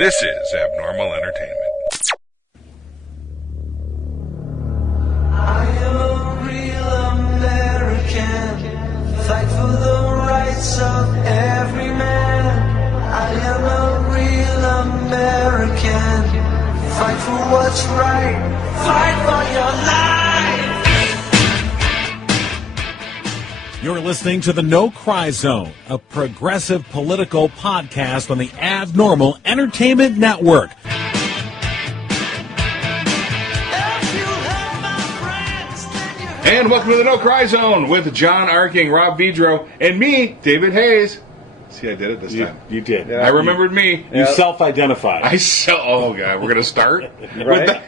This is Abnormal Entertainment. I am a real American, fight for the rights of every man. I am a real American, fight for what's right, fight for your life. You're listening to the No Cry Zone, a progressive political podcast on the Abnormal Entertainment Network. And welcome to the No Cry Zone with John Arking, Rob Vidro, and me, David Hayes. See, I did it this time. You did. I remembered me. You self-identified. Oh, God, we're going to start? Right.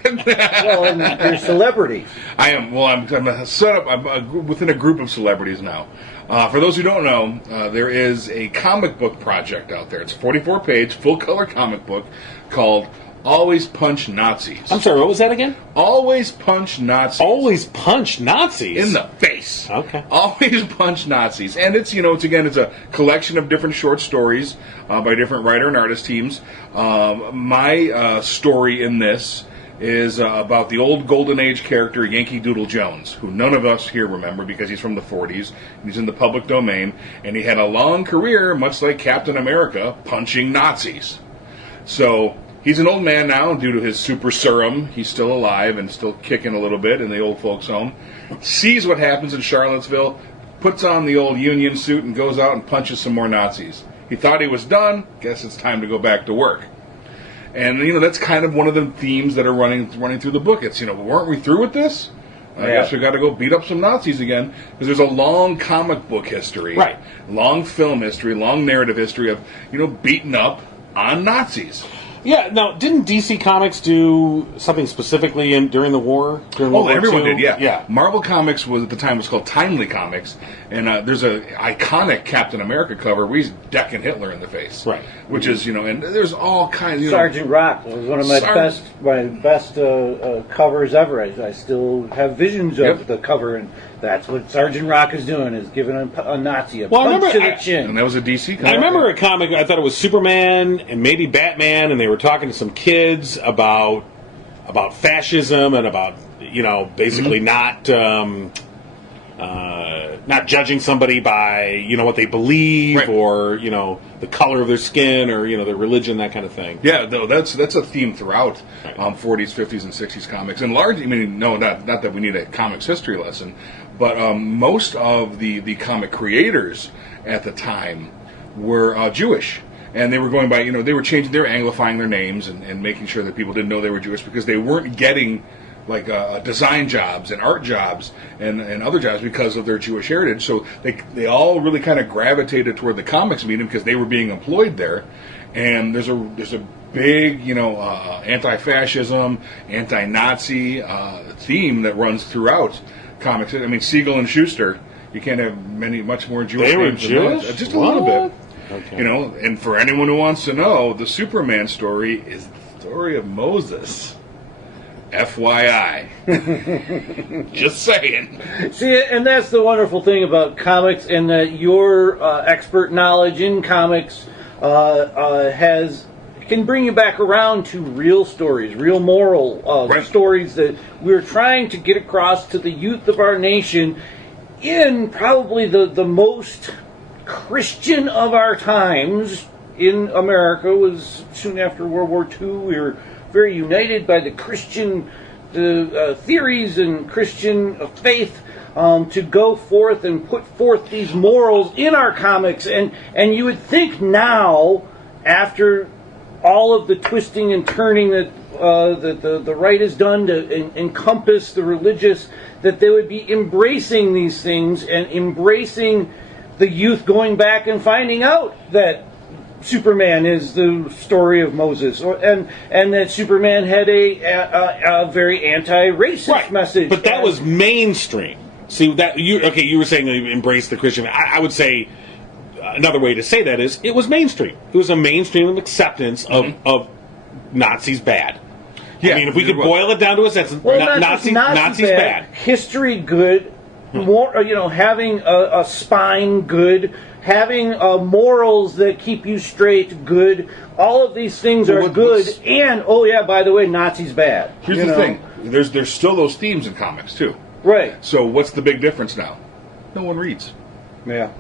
Well, and you're celebrities. I am. Well, I'm set up. I'm within a group of celebrities now. For those who don't know, there is a comic book project out there. It's a 44-page, full-color comic book called Always Punch Nazis. I'm sorry, what was that again? Always Punch Nazis. Always punch Nazis? In the face. Okay. Always Punch Nazis. And it's a collection of different short stories by different writer and artist teams. My story in this is about the old Golden Age character Yankee Doodle Jones, who none of us here remember because he's from the 40s, and he's in the public domain, and he had a long career, much like Captain America, punching Nazis. So he's an old man now due to his super serum. He's still alive and still kicking a little bit in the old folks' home. Sees what happens in Charlottesville, puts on the old Union suit, and goes out and punches some more Nazis. He thought he was done. Guess it's time to go back to work. And, that's kind of one of the themes that are running through the book. It's, weren't we through with this? I guess we got to go beat up some Nazis again. Because there's a long comic book history. Right. Long film history, long narrative history of, beating up on Nazis. Yeah, now, didn't DC Comics do something specifically during the war? During World War everyone II? did, yeah. Yeah. Marvel Comics at the time was called Timely Comics, and there's a iconic Captain America cover where he's decking Hitler in the face. Right. Which is, and there's all kinds, Sergeant Rock was one of my best covers ever. I still have visions of the cover, and that's what Sergeant Rock is doing, is giving a Nazi a punch to the chin. And that was a DC comic. I remember a comic, I thought it was Superman and maybe Batman, and they were talking to some kids about fascism and about, basically not judging somebody by, what they believe, right, or, the color of their skin, or, their religion, that kind of thing. Yeah, no, that's a theme throughout 40s, 50s, and 60s comics. And largely, not that we need a comics history lesson, but most of the comic creators at the time were Jewish. And they were going by, they were anglifying their names and making sure that people didn't know they were Jewish because they weren't getting design jobs and art jobs and other jobs because of their Jewish heritage. So they all really kind of gravitated toward the comics medium because they were being employed there. And there's a big, anti-fascism, anti-Nazi theme that runs throughout comics. I mean, Siegel and Schuster, you can't have much more Jewish they were names Jewish? than those. Just a little bit. Okay. And for anyone who wants to know, the Superman story is the story of Moses. FYI. Just saying. See, and that's the wonderful thing about comics, and that your expert knowledge in comics can bring you back around to real stories, real moral stories that we're trying to get across to the youth of our nation in probably the most Christian of our times in America. Was soon after World War II. We were very united by the Christian theories and Christian faith to go forth and put forth these morals in our comics. And you would think now, after all of the twisting and turning that the right has done to encompass the religious, that they would be embracing these things and embracing the youth going back and finding out that Superman is the story of Moses, and that Superman had a very anti-racist message. But that was mainstream. See, that you were saying embrace the Christian. I would say another way to say that is it was mainstream. It was a mainstream acceptance of Nazis bad. Yeah, I mean, if we could boil it down to a sentence, Nazis bad. History good, more, having a spine good, having morals that keep you straight good. All of these things are good. And by the way, Nazis bad. Here's the thing: there's still those themes in comics too. Right. So what's the big difference now? No one reads. Yeah.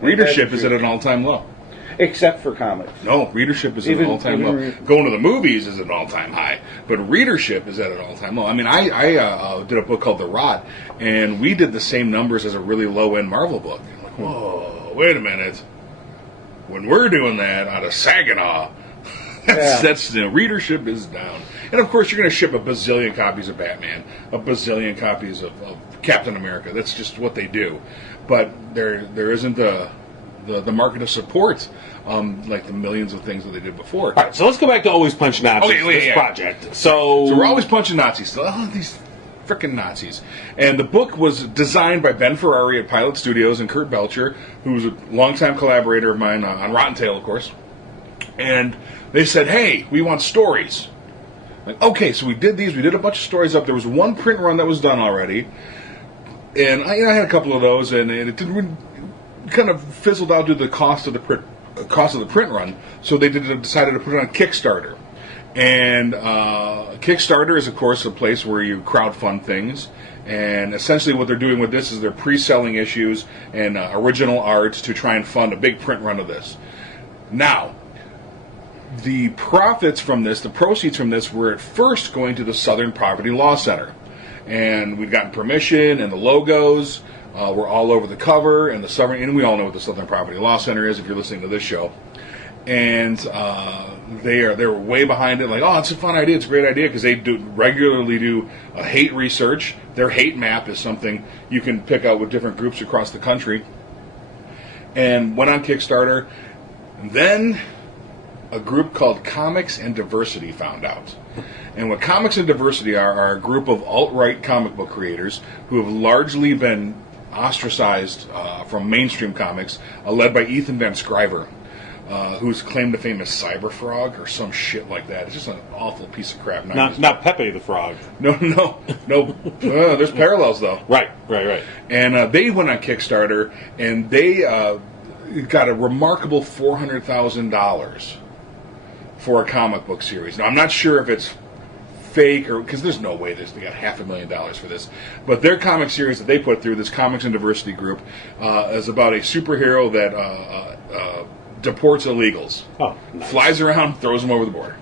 Readership is at an all-time low. Except for comics. No, readership is at an all-time low. Going to the movies is at an all-time high, but readership is at an all-time low. I mean, I did a book called The Rot, and we did the same numbers as a really low-end Marvel book. I'm like, whoa, wait a minute. When we're doing that out of Saginaw, that's the readership is down. And of course, you're going to ship a bazillion copies of Batman, a bazillion copies of Captain America. That's just what they do. But there isn't the market of support, like the millions of things that they did before. All right, so let's go back to Always Punch Nazis, this project. So we're always punching Nazis. Oh, these frickin' Nazis. And the book was designed by Ben Ferrari at Pilot Studios and Kurt Belcher, who was a longtime collaborator of mine on Rotten Tail, of course. And they said, hey, we want stories. Like, okay, so we did these. We did a bunch of stories up. There was one print run that was done already. And I had a couple of those, and it didn't kind of fizzled out due to the cost of the print run. So they decided to put it on Kickstarter. And Kickstarter is, of course, a place where you crowdfund things. And essentially what they're doing with this is they're pre-selling issues and original art to try and fund a big print run of this. Now, the profits from this, the proceeds from this, were at first going to the Southern Poverty Law Center. And we'd gotten permission, and the logos were all over the cover, and and we all know what the Southern Poverty Law Center is if you're listening to this show. And they were way behind it, like, oh, it's a fun idea, it's a great idea, because they regularly do hate research. Their hate map is something you can pick out with different groups across the country. And went on Kickstarter. Then a group called Comics and Diversity found out. And what Comics and Diversity are a group of alt-right comic book creators who have largely been ostracized from mainstream comics, led by Ethan Van Sciver, who's claimed to fame as Cyberfrog or some shit like that. It's just an awful piece of crap. Not Pepe the Frog. No. There's parallels, though. Right. And they went on Kickstarter, and they got a remarkable $400,000 for a comic book series. Now, I'm not sure if it's fake, or because there's no way they got $500,000 for this, but their comic series that they put through, this Comics and Diversity group, is about a superhero that deports illegals. Oh, nice. Flies around, throws them over the border.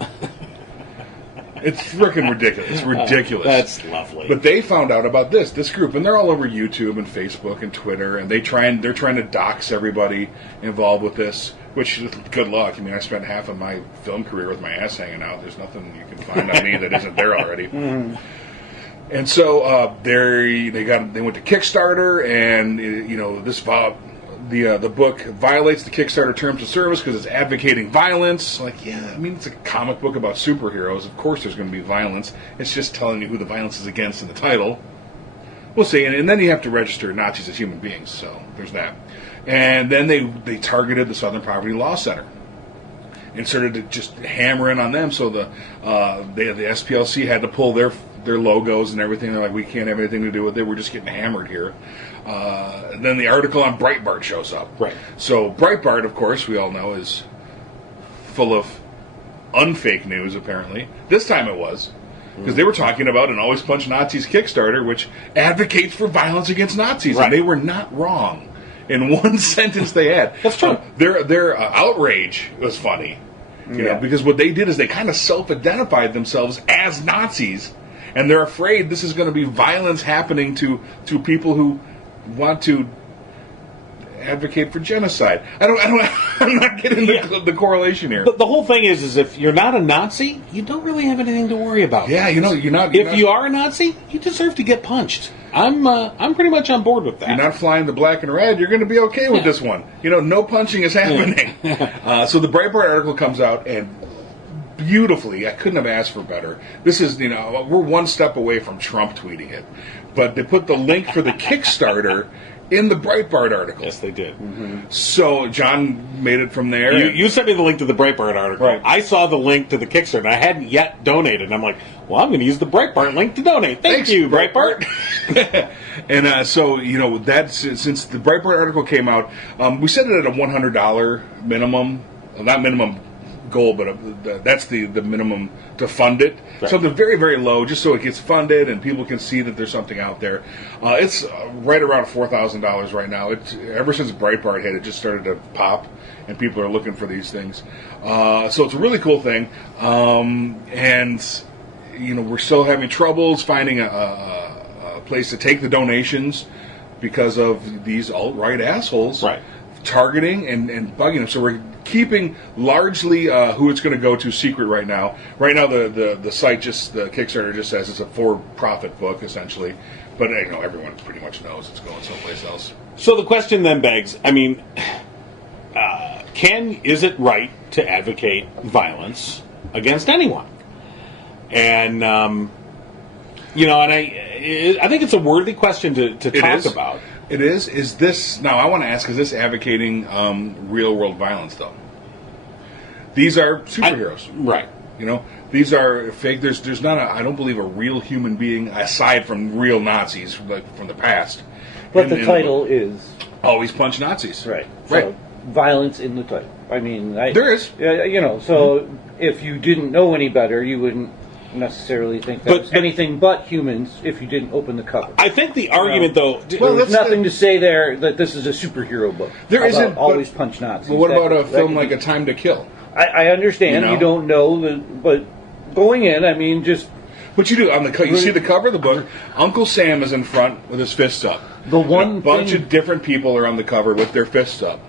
It's freaking ridiculous. It's ridiculous. That's lovely. But they found out about this group, and they're all over YouTube and Facebook and Twitter, and they're trying to dox everybody involved with this. Which, good luck. I mean, I spent half of my film career with my ass hanging out. There's nothing you can find on me that isn't there already. Mm-hmm. And so they went to Kickstarter, and the book violates the Kickstarter terms of service because it's advocating violence. Like, yeah, I mean, it's a comic book about superheroes. Of course, there's going to be violence. It's just telling you who the violence is against in the title. We'll see, and then you have to register Nazis as human beings. So there's that. And then they targeted the Southern Poverty Law Center and started to just hammer in on them. So the SPLC had to pull their logos and everything. They're like, we can't have anything to do with it. We're just getting hammered here. And then the article on Breitbart shows up. Right. So Breitbart, of course, we all know, is full of unfake news, apparently. This time it was. Because they were talking about an Always Punch Nazis Kickstarter, which advocates for violence against Nazis. Right. And they were not wrong. In one sentence they had. That's true. Their outrage was funny. You know, because what they did is they kind of self-identified themselves as Nazis, and they're afraid this is going to be violence happening to people who want to advocate for genocide. I'm not getting the correlation here. But the whole thing is if you're not a Nazi, you don't really have anything to worry about. Yeah, you're not. If you are a Nazi, you deserve to get punched. I'm pretty much on board with that. You're not flying the black and red. You're going to be okay with this one. No punching is happening. So the Breitbart article comes out, and beautifully, I couldn't have asked for better. This is, we're one step away from Trump tweeting it. But they put the link for the Kickstarter in the Breitbart article. Yes, they did. So John made it from there. You sent me the link to the Breitbart article. Right. I saw the link to the Kickstarter. I hadn't yet donated. And I'm like, well, I'm going to use the Breitbart link to donate. Thank Thanks, you, Breitbart. And so, that's since the Breitbart article came out, we set it at a $100 minimum, not minimum goal, but that's the minimum to fund it. Right. Something very, very low, just so it gets funded and people can see that there's something out there. It's right around $4,000 right now. Ever since Breitbart hit, it just started to pop, and people are looking for these things. So it's a really cool thing. And we're still having troubles finding a place to take the donations because of these alt-right assholes targeting and bugging them. So we're keeping largely who it's going to go to secret right now. Right now, the site the Kickstarter just says it's a for-profit book, essentially. But everyone pretty much knows it's going someplace else. So the question then begs, is it right to advocate violence against anyone? And, I think it's a worthy question to talk about. It is. Is this, now I want to ask, is this advocating real-world violence, though? These are superheroes. Right. These are fake. There's not I don't believe a real human being, aside from real Nazis from the past. But the title is... Always Punch Nazis. Right. Right. So, violence in the title. There is. So if you didn't know any better, you wouldn't necessarily think that was anything but humans if you didn't open the cover. I think the argument, though... There's nothing to say there that this is a superhero book. There isn't. Always punch Nazis. Well, what about a film like A Time to Kill? I understand you don't know, but going in, just... What you do on you see the cover of the book. Uncle Sam is in front with his fists up. The one a bunch of different people are on the cover with their fists up.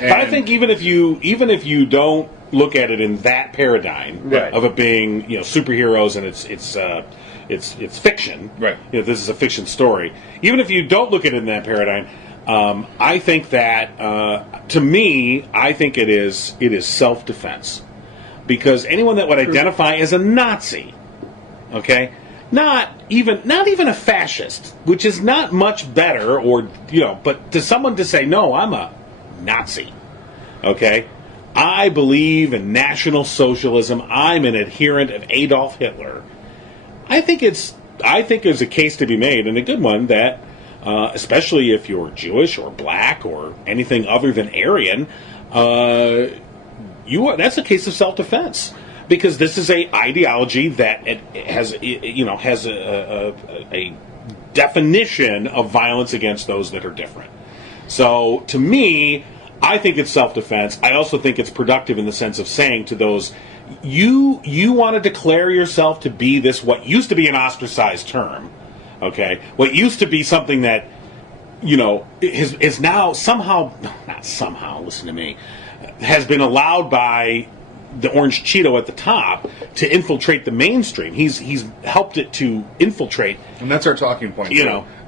But I think even if you don't look at it in that paradigm of it being superheroes and it's fiction, right? This is a fiction story. Even if you don't look at it in that paradigm, I think that to me, I think it is self-defense, because anyone that would identify as a Nazi, okay, not even a fascist, which is not much better, but to someone to say no, I'm a Nazi, okay. I believe in National Socialism. I'm an adherent of Adolf Hitler. I think there's a case to be made, and a good one, that especially if you're Jewish or black or anything other than Aryan, that's a case of self-defense, because this is a ideology that has a definition of violence against those that are different. So to me, I think it's self-defense. I also think it's productive in the sense of saying to those, you want to declare yourself to be this, what used to be an ostracized term, okay? What used to be something that, is now listen to me, has been allowed by the Orange Cheeto at the top to infiltrate the mainstream. He's helped it to infiltrate, and that's our talking point.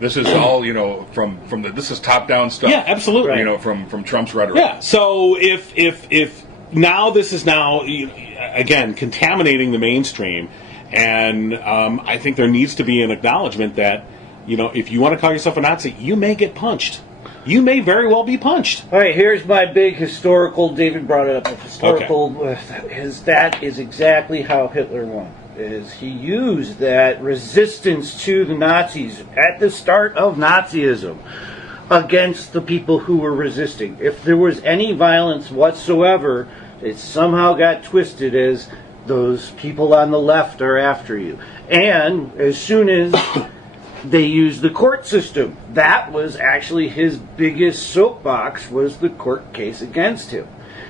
This is all from this is top down stuff. Yeah, absolutely. From Trump's rhetoric. Yeah. So if now this is again contaminating the mainstream, and I think there needs to be an acknowledgement that if you want to call yourself a Nazi, you may get punched. You may very well be punched. All right, here's my big historical. David brought it up. That is exactly how Hitler won. He used that resistance to the Nazis at the start of Nazism against the people who were resisting. If there was any violence whatsoever, it somehow got twisted as those people on the left are after you. And as soon as they used the court system, that was actually his biggest soapbox, was the court case against him.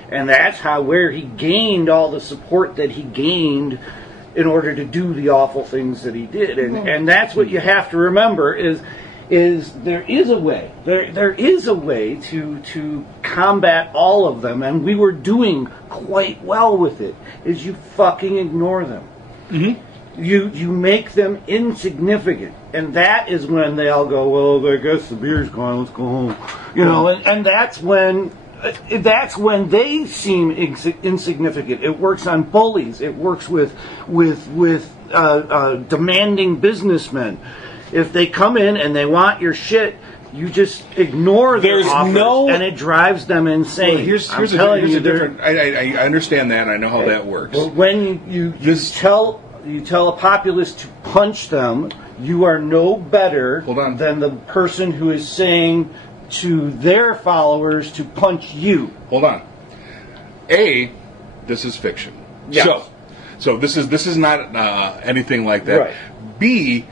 And that's where he gained all the support that he gained in order to do the awful things that he did. And that's what you have to remember is there is a way. There is a way to combat all of them, and we were doing quite well with it, is you fucking ignore them. Mm-hmm. You make them insignificant, and that is when they all go, well, I guess the beer's gone, let's go home. And that's when they seem insignificant. It works on bullies. It works with demanding businessmen. If they come in and they want your shit, you just ignore their There's offers, no- and it drives them insane. Well, here's I'm a telling you, they're- different. I understand that. And I know how that works. But when you tell a populace to punch them, you are no better Hold on. than the person who is saying to their followers to punch you. Hold on. A, this is fiction. Yes. So this is not anything like that. Right. B,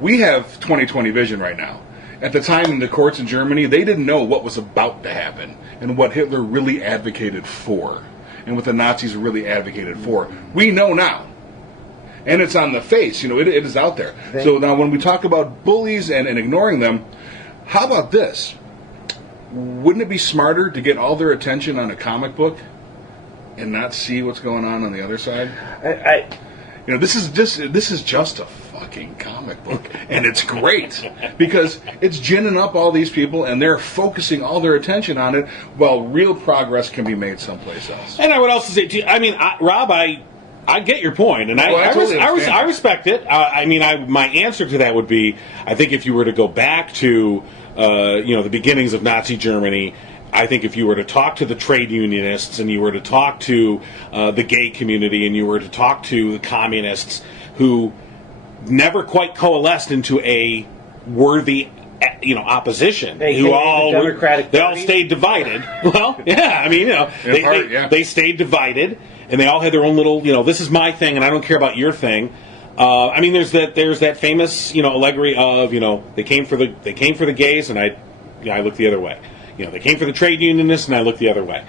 we have 20/20 vision right now. At the time in the courts in Germany, they didn't know what was about to happen and what Hitler really advocated for and what the Nazis really advocated for. We know now. And it's on the face, it is out there. So now when we talk about bullies and ignoring them, how about this? Wouldn't it be smarter to get all their attention on a comic book and not see what's going on the other side? This is just a fucking comic book, and it's great because it's ginning up all these people, and they're focusing all their attention on it, while real progress can be made someplace else. And I would also say, Rob, I get your point, and I respect it. My answer to that would be, I think if you were to go back to, the beginnings of Nazi Germany, I think if you were to talk to the trade unionists, and you were to talk to the gay community, and you were to talk to the communists who never quite coalesced into a worthy, opposition, They all stayed divided. Well, yeah, they stayed divided. And they all had their own little, this is my thing, and I don't care about your thing. There's that famous, allegory of, they came for the gays, and I looked the other way. They came for the trade unionists, and I looked the other way.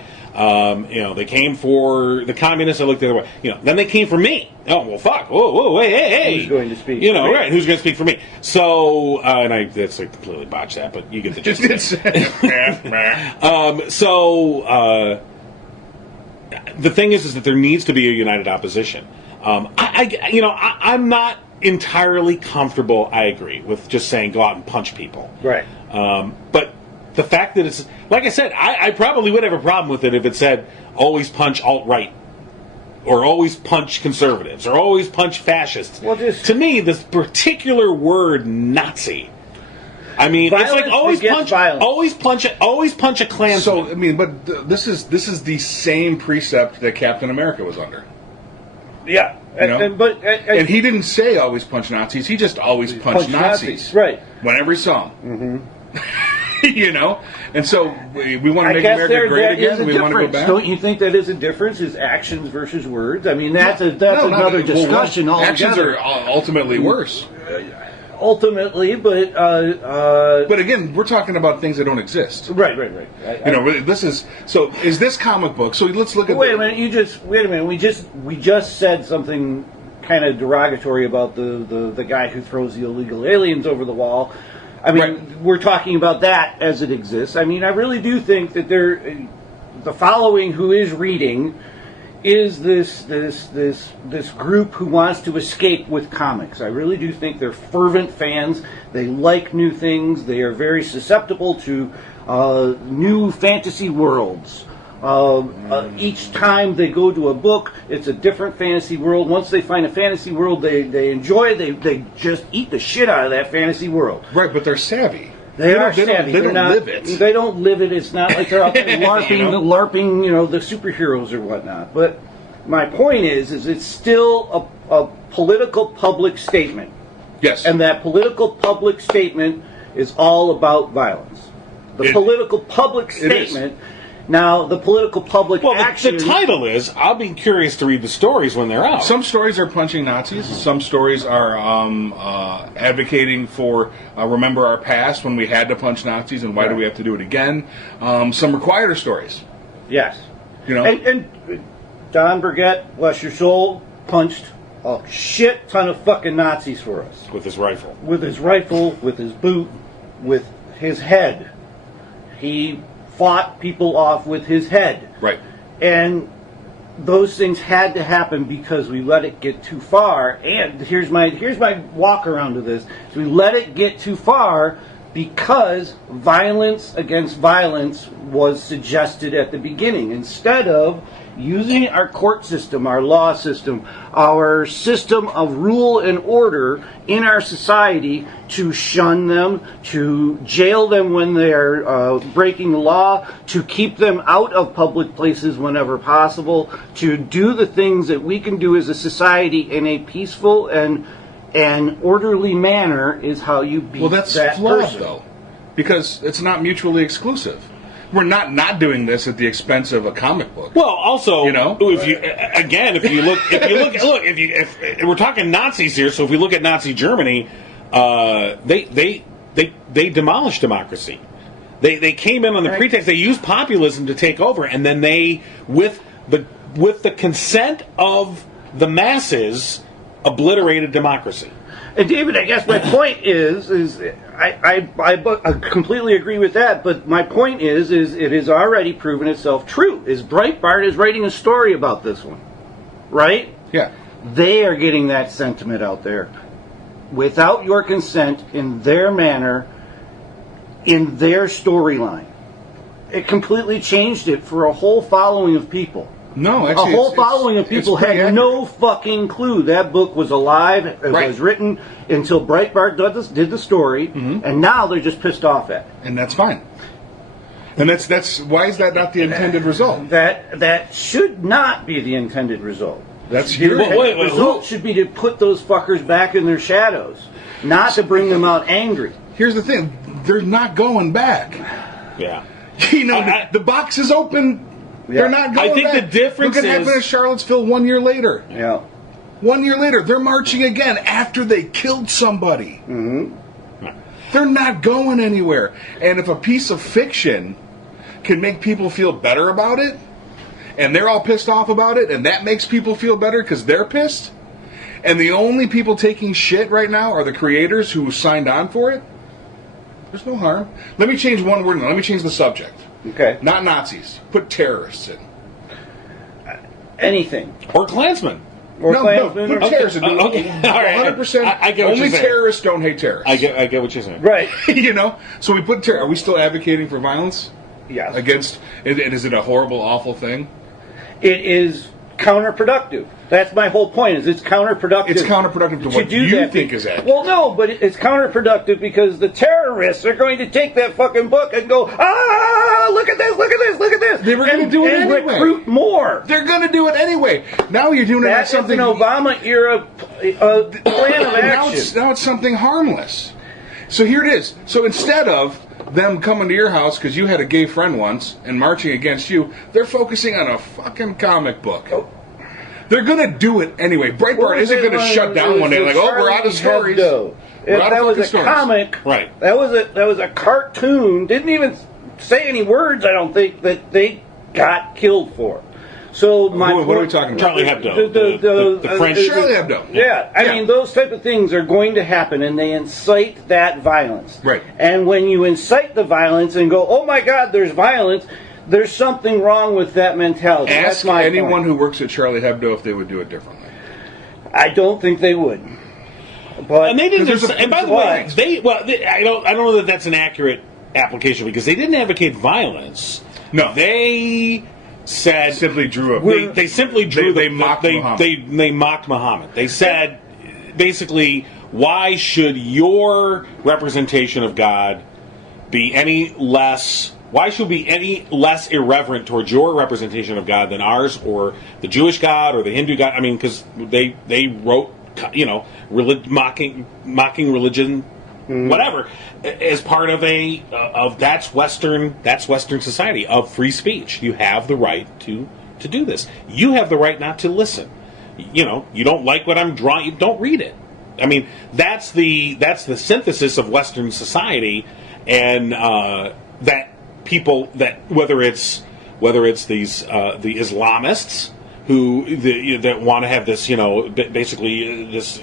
They came for the communists, I looked the other way. Then they came for me. Oh, well, fuck. Whoa, hey. Who's going to speak? Right? Who's going to speak for me? So, that's like completely botched that, but you get the gist. The thing is that there needs to be a united opposition. I'm not entirely comfortable, I agree, with just saying go out and punch people. Right. But the fact that it's, like I said, I probably would have a problem with it if it said always punch alt-right, or always punch conservatives, or always punch fascists. Well, to me, this particular word Nazi, it's like always punch a Klansman. So but this is the same precept that Captain America was under. Yeah, and he didn't say always punch Nazis. He just always punched Nazis. Right. Whenever he saw them. And so we want to make America great again. We want to go back. Don't you think that is a difference? Is actions versus words? That's another discussion altogether. Actions are ultimately worse. Ultimately, but again, we're talking about things that don't exist. Right. Is this comic book? So let's look at. Wait a minute. We just said something kind of derogatory about the guy who throws the illegal aliens over the wall. We're talking about that as it exists. I really do think that the following who is reading is this group who wants to escape with comics. I really do think they're fervent fans. They like new things. They are very susceptible to new fantasy worlds. Each time they go to a book, it's a different fantasy world. Once they find a fantasy world they enjoy, they just eat the shit out of that fantasy world. Right, but they're savvy. They are savvy. They don't live it. They don't live it. It's not like they're out there LARPing, the superheroes or whatnot. But my point is it's still a political public statement. Yes. And that political public statement is all about violence. The political public statement. Now, the political public action... the title is, I'll be curious to read the stories when they're out. Some stories are punching Nazis. Some stories are advocating for remember our past when we had to punch Nazis and why do we have to do it again. Some are quieter stories. Yes. And Don Burgett, bless your soul, punched a shit ton of fucking Nazis for us. With his rifle. With his rifle, with his boot, with his head. He fought people off with his head. Right. And those things had to happen because we let it get too far. And here's my walk around to this. So we let it get too far because violence against violence was suggested at the beginning. Instead of using our court system, our law system, our system of rule and order in our society to shun them, to jail them when they're breaking the law, to keep them out of public places whenever possible, to do the things that we can do as a society in a peaceful and orderly manner is how you beat Well, that's that flawed, person. though, because it's not mutually exclusive. We're not doing this at the expense of a comic book. Well, also, You know? if we're talking Nazis here, so if we look at Nazi Germany, they demolished democracy. They came in on the pretext they used populism to take over, and then they, with the consent of the masses, obliterated democracy. And David, I guess my point is I completely agree with that. But my point is it has already proven itself true. Is Breitbart is writing a story about this one, right? Yeah. They are getting that sentiment out there without your consent, in their manner, in their storyline. It completely changed it for a whole following of people. No, actually, A whole following of people it's pretty had accurate. no fucking clue that book was alive. It Right. was written until Breitbart did the story, and now they're just pissed off at it. And that's fine. And that's why is that not the intended result? That should not be the intended result. That's The your intended result should be to put those fuckers back in their shadows, not to bring them out angry. Here's the thing: they're not going back. Yeah. You know, the box is open. They're not going I think back. the difference Look what happened is- in Charlottesville 1 year later. Yeah. 1 year later, they're marching again after they killed somebody. Mm-hmm. They're not going anywhere. And if a piece of fiction can make people feel better about it, and they're all pissed off about it, and that makes people feel better because they're pissed, and the only people taking shit right now are the creators who signed on for it, there's no harm. Let me change one word now. Let me change the subject. Okay. Not Nazis. Put terrorists in. Anything. Or Klansmen. Or No, Klansmen put or- terrorists in. Okay. All right. 100%. I get what only you're saying. terrorists don't hate terrorists. I get what you're saying. Right. You know? So we put are we still advocating for violence? Yes. Against, and is it a horrible, awful thing? It is counterproductive. That's my whole point. Is it's counterproductive. It's counterproductive to what do you that. think is accurate. Well, no, but it's counterproductive because the terrorists are going to take that fucking book and go, look at this, look at this, look at this. They were gonna do it and anyway. recruit more. They're going to do it anyway. Now you're doing it like That's something. an Obama era plan of now action. it's something harmless. So here it is. So instead of them coming to your house because you had a gay friend once and marching against you, they're focusing on a fucking comic book. They're going to do it anyway. Breitbart isn't going to shut down one day like, oh, we're out of stories. If We're out of that was fucking a stories. comic, Right. That was a cartoon. Didn't even say any words. I don't think that they got killed for. So my What are we talking about? Charlie Hebdo. The French. Charlie Hebdo. Yeah, I mean, those type of things are going to happen, and they incite that violence. Right. And when you incite the violence and go, oh my God, there's violence, there's something wrong with that mentality. That's Ask my anyone point. who works at Charlie Hebdo if they would do it differently. I don't think they would. But And they didn't. 'Cause there's a- And by the why? way, I don't know that that's an accurate application because they didn't advocate violence. No. They said Simply drew up. They simply drew. They mocked Muhammad. They mocked Muhammad. They said basically, why should your representation of God be any less? Why should we be any less irreverent towards your representation of God than ours, or the Jewish God, or the Hindu God? I mean, because they wrote, mocking religion, whatever, as part of that's Western society of free speech. You have the right to do this. You have the right not to listen. You don't like what I'm drawing. You don't read it. I mean, that's the synthesis of Western society, and that people that whether it's these the Islamists that want to have this basically this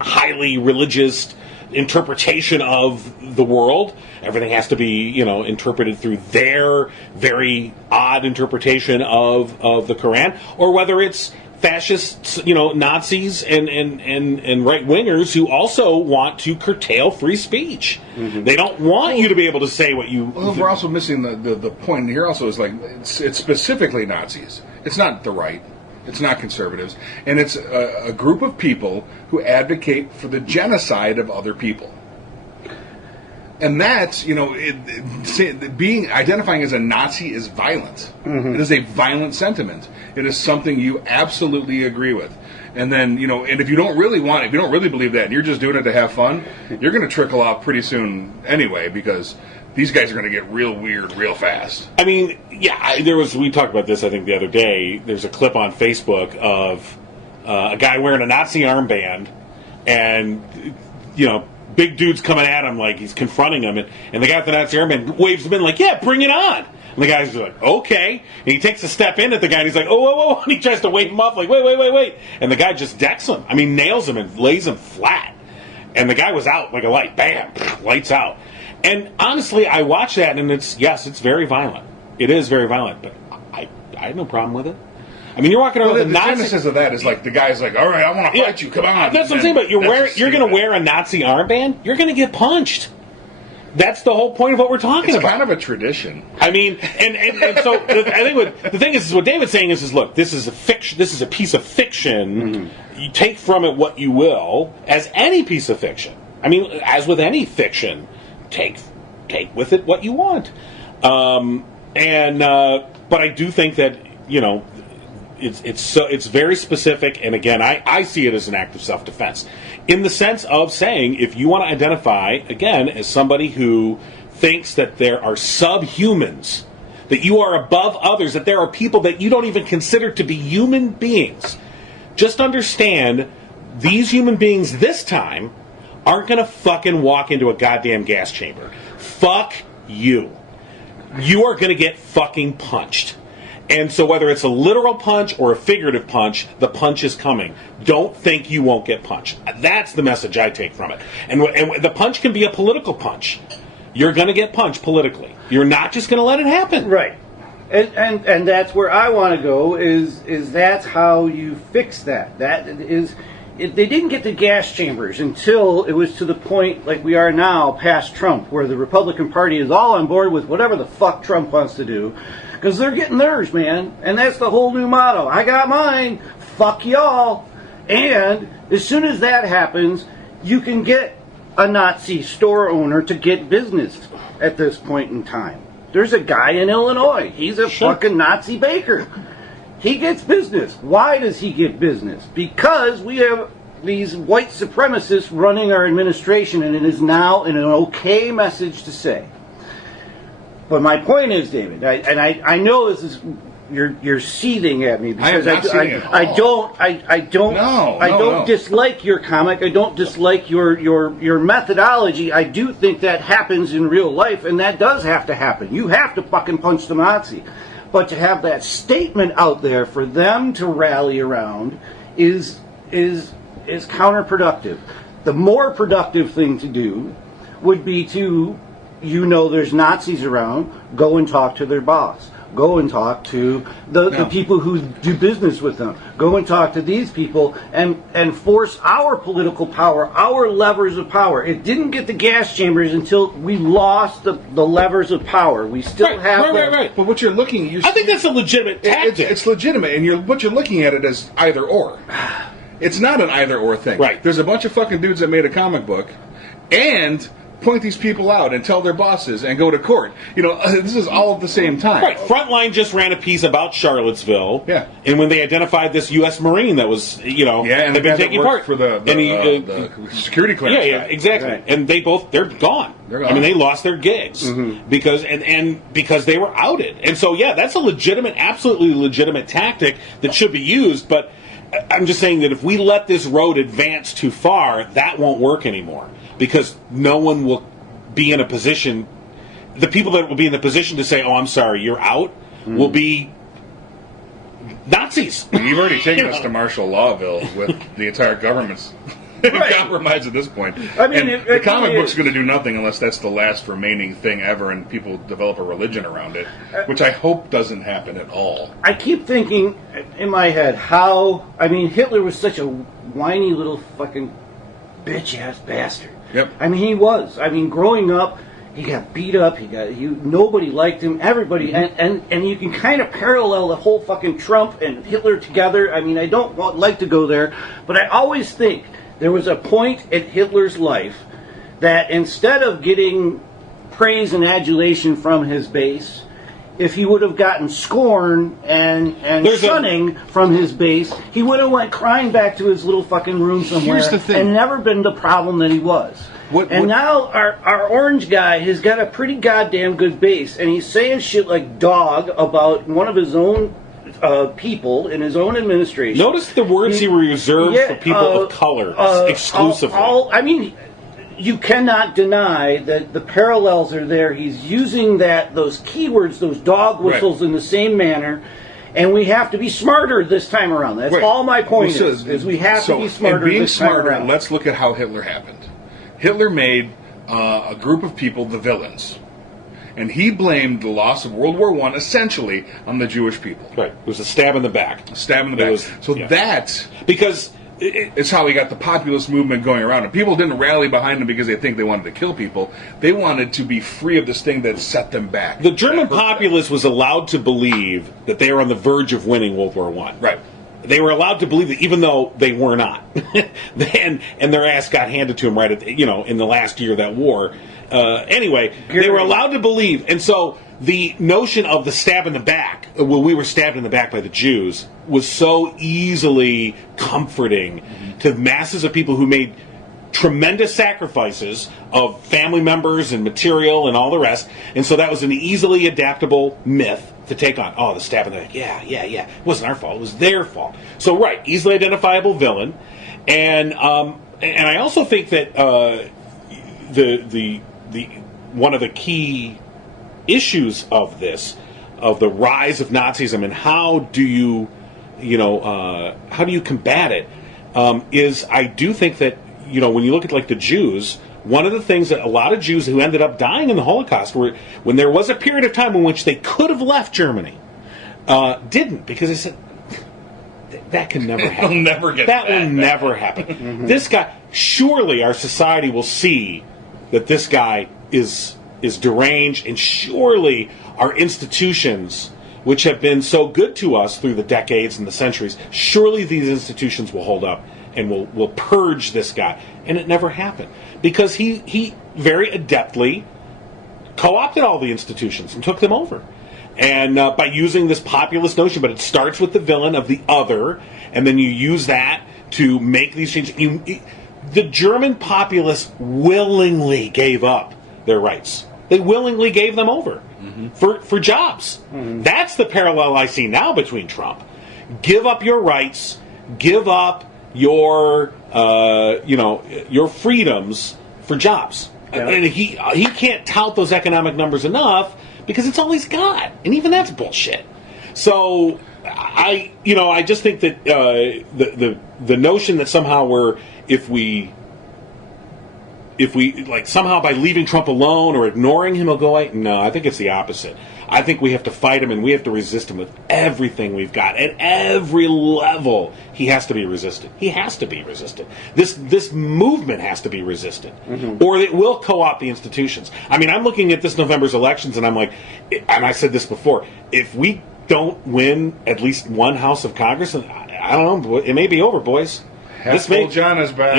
highly religious interpretation of the world. Everything has to be interpreted through their very odd interpretation of the Quran, or whether it's fascists, Nazis and right wingers who also want to curtail free speech. They don't want you to be able to say what you. Well, we're also missing the point here. Also, is like it's specifically Nazis. It's not the right. It's not conservatives, and it's a group of people who advocate for the genocide of other people. And that's, identifying as a Nazi is violent. It is a violent sentiment. It is something you absolutely agree with. And then, and if you don't really believe that, and you're just doing it to have fun, you're going to trickle out pretty soon anyway, because these guys are going to get real weird real fast. I mean, yeah, we talked about this, I think, the other day. There's a clip on Facebook of a guy wearing a Nazi armband, and, big dude's coming at him like he's confronting him, and the guy with the Nazi armband waves him in like, yeah, bring it on. And the guy's like, okay. And he takes a step in at the guy, and he's like, oh, whoa, whoa, and he tries to wave him off like, wait. And the guy just decks him. I mean, nails him and lays him flat. And the guy was out like a light. Bam, lights out. And honestly, I watch that, and it's very violent. It is very violent, but I have no problem with it. I mean, you're walking around with a Nazi. The genesis of that is like the guy's like, all right, I want to fight you. Come on. That's what I'm saying. But you're going to wear a Nazi armband. You're going to get punched. That's the whole point of what we're talking about. It's kind of a tradition. I mean, and so I think the thing is what David's saying is look, this is a fiction. This is a piece of fiction. You take from it what you will, as any piece of fiction. I mean, as with any fiction, take with it what you want. But I do think that it's very specific, and again, I see it as an act of self-defense, in the sense of saying, if you want to identify, again, as somebody who thinks that there are subhumans, that you are above others, that there are people that you don't even consider to be human beings, just understand these human beings this time aren't going to fucking walk into a goddamn gas chamber. Fuck you. You are going to get fucking punched. And so whether it's a literal punch or a figurative punch, the punch is coming. Don't think you won't get punched. That's the message I take from it. And the punch can be a political punch. You're going to get punched politically. You're not just going to let it happen. Right. And that's where I want to go, is that's how you fix that. That is, they didn't get the gas chambers until it was to the point like we are now past Trump, where the Republican Party is all on board with whatever the fuck Trump wants to do. Because they're getting theirs, man. And that's the whole new motto. I got mine. Fuck y'all. And as soon as that happens, you can get a Nazi store owner to get business at this point in time. There's a guy in Illinois. He's a fucking Nazi baker. He gets business. Why does he get business? Because we have these white supremacists running our administration, and it is now an okay message to say. But my point is, David, I know this is you're seething at me because I don't dislike your comic. I don't dislike your methodology. I do think that happens in real life, and that does have to happen. You have to fucking punch the Nazi. But to have that statement out there for them to rally around is counterproductive. The more productive thing to do would be to, there's Nazis around, go and talk to their boss. Go and talk to the people who do business with them. Go and talk to these people and force our political power, our levers of power. It didn't get the gas chambers until we lost the levers of power. We still have them. Right. But what you're looking at... I think that's a legitimate tactic. It's legitimate, and what you're looking at it as either or. It's not an either or thing. Right. There's a bunch of fucking dudes that made a comic book, and point these people out and tell their bosses and go to court. This is all at the same time. Right. Frontline just ran a piece about Charlottesville. Yeah. And when they identified this U.S. Marine that was, and had been taking part for the security clearance. Yeah, exactly. Right. And they're gone. They're gone. I mean, they lost their gigs because they were outed. And so, that's a absolutely legitimate tactic that should be used. But I'm just saying that if we let this road advance too far, that won't work anymore. Because no one will be in a position, the people that will be in the position to say, oh, I'm sorry, you're out, will be Nazis. You've already taken us to martial lawville with the entire government's Right. compromise at this point. I mean, and it the comic really book's is. going to do nothing unless that's the last remaining thing ever, and people develop a religion around it, which I hope doesn't happen at all. I keep thinking in my head Hitler was such a whiny little fucking bitch-ass bastard. Yep. I mean, he was. I mean, growing up, he got beat up. Nobody liked him. Everybody, and you can kind of parallel the whole fucking Trump and Hitler together. I mean, I don't like to go there, but I always think there was a point in Hitler's life that instead of getting praise and adulation from his base, if he would have gotten scorn and shunning from his base, he would have went crying back to his little fucking room somewhere Here's the thing. and never been the problem that he was. Now our orange guy has got a pretty goddamn good base, and he's saying shit like dog about one of his own people in his own administration. Notice the words he reserved for people of color exclusively. You cannot deny that the parallels are there. He's using those keywords, those dog whistles, in the same manner, and we have to be smarter this time around. That's all my point is we have to be smarter and being this time smarter, around. let's look at how Hitler happened. Hitler made a group of people the villains. And he blamed the loss of World War I essentially on the Jewish people. Right. It was a stab in the back. A stab in the back. That... Because... It's how he got the populist movement going around. And people didn't rally behind him because they think they wanted to kill people. They wanted to be free of this thing that set them back. The German populace was allowed to believe that they were on the verge of winning World War I. Right. They were allowed to believe it, even though they were not. and their ass got handed to them right at in the last year of that war. Anyway, they were allowed to believe. And so the notion of the stab in the back, we were stabbed in the back by the Jews, was so easily comforting to masses of people who made tremendous sacrifices of family members and material and all the rest. And so that was an easily adaptable myth to take on. Oh, the stab in the back. Yeah. It wasn't our fault. It was their fault. So, right, easily identifiable villain. And I also think that the one of the key issues of this, of the rise of Nazism, and how do you combat it, is I do think that when you look at like the Jews, one of the things that a lot of Jews who ended up dying in the Holocaust were when there was a period of time in which they could have left Germany, didn't, because they said that can never happen. It'll never get that will never happen. This guy, surely our society will see that this guy is deranged, and surely our institutions, which have been so good to us through the decades and the centuries, surely these institutions will hold up and will purge this guy. And it never happened, because he very adeptly co-opted all the institutions and took them over. And by using this populist notion, but it starts with the villain of the other, and then you use that to make these changes. The German populace willingly gave up their rights. They willingly gave them over for jobs. That's the parallel I see now between Trump. Give up your rights. Give up your your freedoms for jobs. Yeah. And he can't tout those economic numbers enough, because it's all he's got, and even that's bullshit. So I just think that the notion that somehow if we like somehow by leaving Trump alone or ignoring him he'll go away. No, I think it's the opposite. I think we have to fight him, and we have to resist him with everything we've got. At every level, he has to be resisted. He has to be resisted. This movement has to be resisted, or it will co-opt the institutions. I mean, I'm looking at this November's elections, and I'm like, and I said this before, if we don't win at least one House of Congress, and I don't know, it may be over, boys. Half full John is back.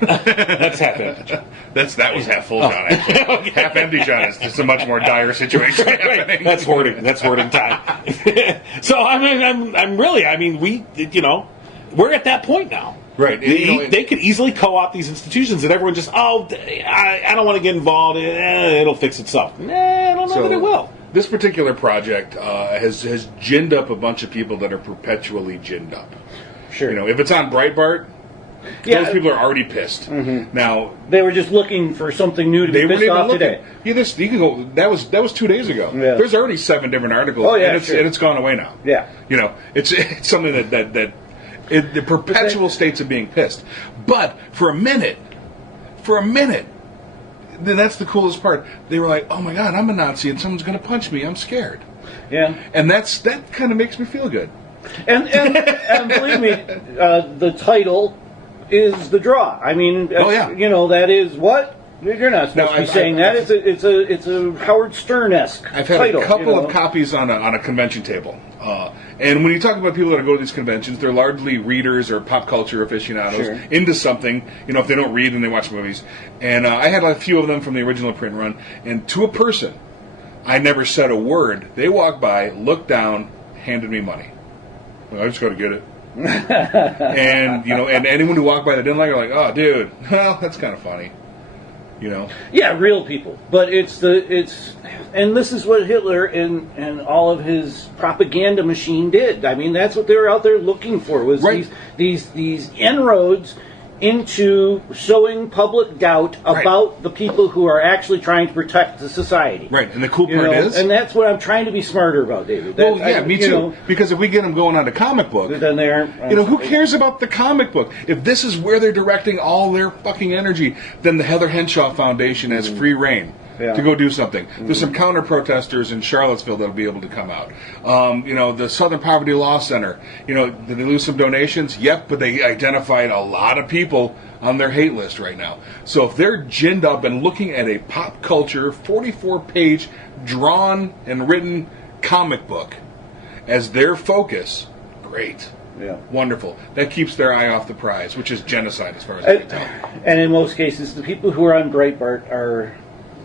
That's half empty. That was half full John. Actually. Okay. Half empty John is just a much more dire situation. Right. That's hoarding. That's hoarding time. So I'm really. I mean, we're at that point now. Right. They could easily co-opt these institutions, and everyone just, I don't want to get involved. It'll fix itself. I don't know that it will. This particular project has ginned up a bunch of people that are perpetually ginned up. Sure. If it's on Breitbart, those people are already pissed. Now they were just looking for something new to be pissed off today. You can go. That was 2 days ago. Yeah. There's already 7 different articles. Oh, yeah, and it's gone away now. Yeah. It's something that The perpetual states of being pissed. But for a minute, then that's the coolest part. They were like, "Oh my God, I'm a Nazi and someone's going to punch me. I'm scared." Yeah. And that kind of makes me feel good. And believe me, the title is the draw. I mean, you know, that is what. You're not supposed to be saying that. It's a Howard Stern-esque I've had title, a couple of copies on a convention table. And when you talk about people that go to these conventions, they're largely readers or pop culture aficionados into something. You know, if they don't read, then they watch movies. And I had a few of them from the original print run. And to a person, I never said a word. They walked by, looked down, handed me money. Well, I just got to get it. And, you know, and anyone who walked by that didn't like it, like, "Oh, dude, well, that's kind of funny." You know? Yeah, real people. But and this is what Hitler and all of his propaganda machine did. I mean, that's what they were out there looking for, was these inroads into sowing public doubt about the people who are actually trying to protect the society. Right, and the cool part is... And that's what I'm trying to be smarter about, David. Me too. Because if we get them going on to comic book... Then they're... who cares about the comic book? If this is where they're directing all their fucking energy, then the Heather Henshaw Foundation has free reign to go do something. There's some counter-protesters in Charlottesville that'll be able to come out. The Southern Poverty Law Center, did they lose some donations? Yep, but they identified a lot of people on their hate list right now. So if they're ginned up and looking at a pop culture 44-page drawn and written comic book as their focus, great. Yeah. Wonderful. That keeps their eye off the prize, which is genocide as far as I can tell. And in most cases, the people who are on Breitbart are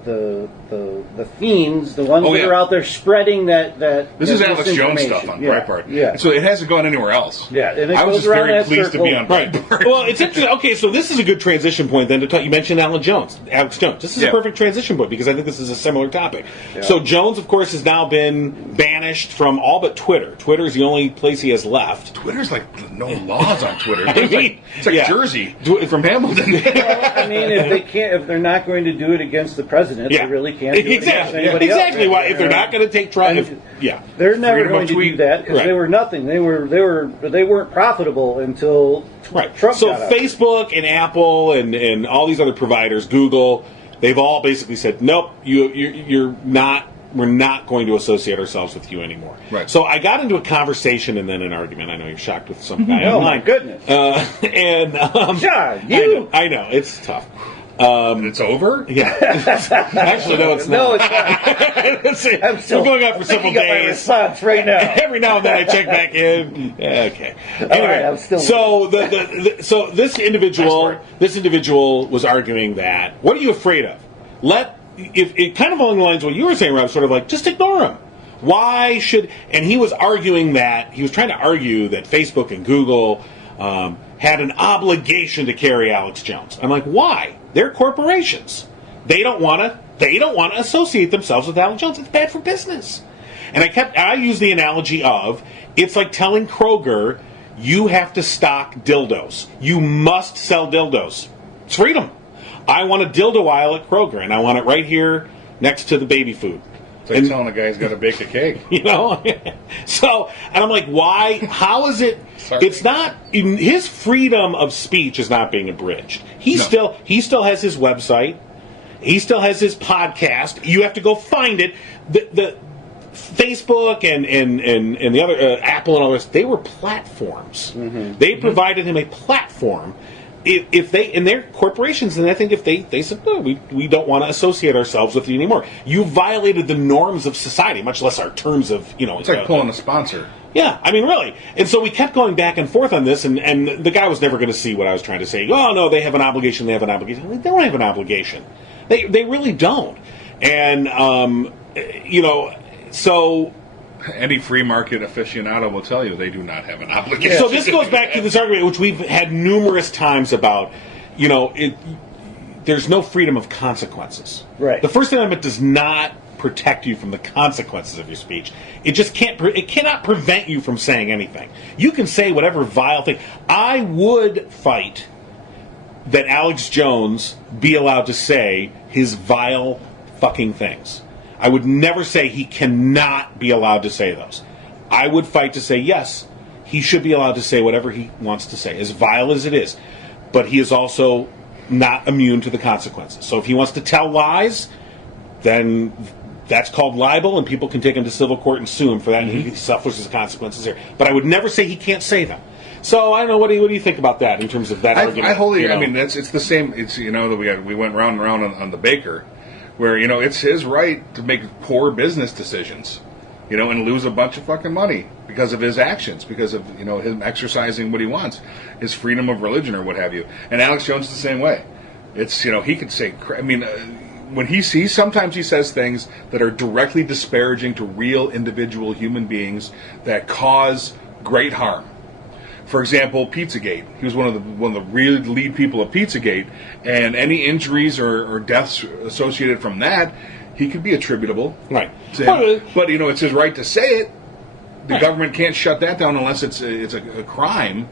the fiends, the ones that are out there spreading that. This is Alex Jones stuff on Breitbart. Yeah. So it hasn't gone anywhere else. Yeah, and I was just very pleased to be on Breitbart. Well, it's interesting. Okay, so this is a good transition point then to talk. You mentioned Alex Jones. This is a perfect transition point because I think this is a similar topic. Yeah. So Jones, of course, has now been banished from all but Twitter. Twitter is the only place he has left. Twitter's like no laws on Twitter. It's like Jersey from Hamilton. Well, I mean, if they're not going to do it against the president, they really can't do it against anybody else. Exactly. Why if they're not going to take Trump? They're never going to do that because they were nothing. They weren't profitable until Trump. So got out. Facebook and Apple and all these other providers, Google, they've all basically said, nope, you're not. We're not going to associate ourselves with you anymore. Right. So I got into a conversation and then an argument. I know you're shocked with some guy. Oh my goodness! John, you. I know it's tough. It's over? Yeah. Actually, no, it's not. No, it's not. We're going on for several days. My response right now. Every now and then I check back in. Yeah, okay. Anyway, right, I'm still so this individual was arguing that, what are you afraid of? If it kind of along the lines of what you were saying, Rob, sort of like, just ignore him. Why should... And he was trying to argue that Facebook and Google had an obligation to carry Alex Jones. I'm like, why? They're corporations. They don't want to associate themselves with Alex Jones. It's bad for business. And I use the analogy of, it's like telling Kroger, you have to stock dildos. You must sell dildos. It's freedom. I want a dildo aisle at Kroger, and I want it right here next to the baby food. It's like telling the guy he's got to bake a cake. So, and I'm like, why? How is it? It's not, his freedom of speech is not being abridged. He still has his website. He still has his podcast. You have to go find it. The Facebook and the other, Apple and all this, they were platforms. Mm-hmm. They provided him a platform. If they, and they're corporations, and I think if they said, no, we don't want to associate ourselves with you anymore. You violated the norms of society, much less our terms of, It's like pulling a sponsor. Yeah, I mean, really. And so we kept going back and forth on this, and the guy was never going to see what I was trying to say. Oh, no, they have an obligation, they don't have an obligation. They really don't. And, so... Any free market aficionado will tell you they do not have an obligation. So this goes back to this argument, which we've had numerous times about, there's no freedom of consequences. Right. The First Amendment does not protect you from the consequences of your speech. It just cannot prevent you from saying anything. You can say whatever vile thing. I would fight that Alex Jones be allowed to say his vile fucking things. I would never say he cannot be allowed to say those. I would fight to say, yes, he should be allowed to say whatever he wants to say, as vile as it is. But he is also not immune to the consequences. So if he wants to tell lies, then that's called libel, and people can take him to civil court and sue him for that, and he suffers the consequences there. But I would never say he can't say them. So I don't know. What do you think about that in terms of that argument? I wholly. You know? I mean, it's the same. It's that we went round and round on the baker, where it's his right to make poor business decisions, and lose a bunch of fucking money because of his actions, because of him exercising what he wants, his freedom of religion or what have you. And Alex Jones is the same way. It's he could say. I mean. When he sometimes he says things that are directly disparaging to real individual human beings that cause great harm. For example, Pizzagate. He was one of the real lead people of Pizzagate, and any injuries or deaths associated from that, he could be attributable Right. to him. But it's his right to say it. The government can't shut that down unless it's a crime.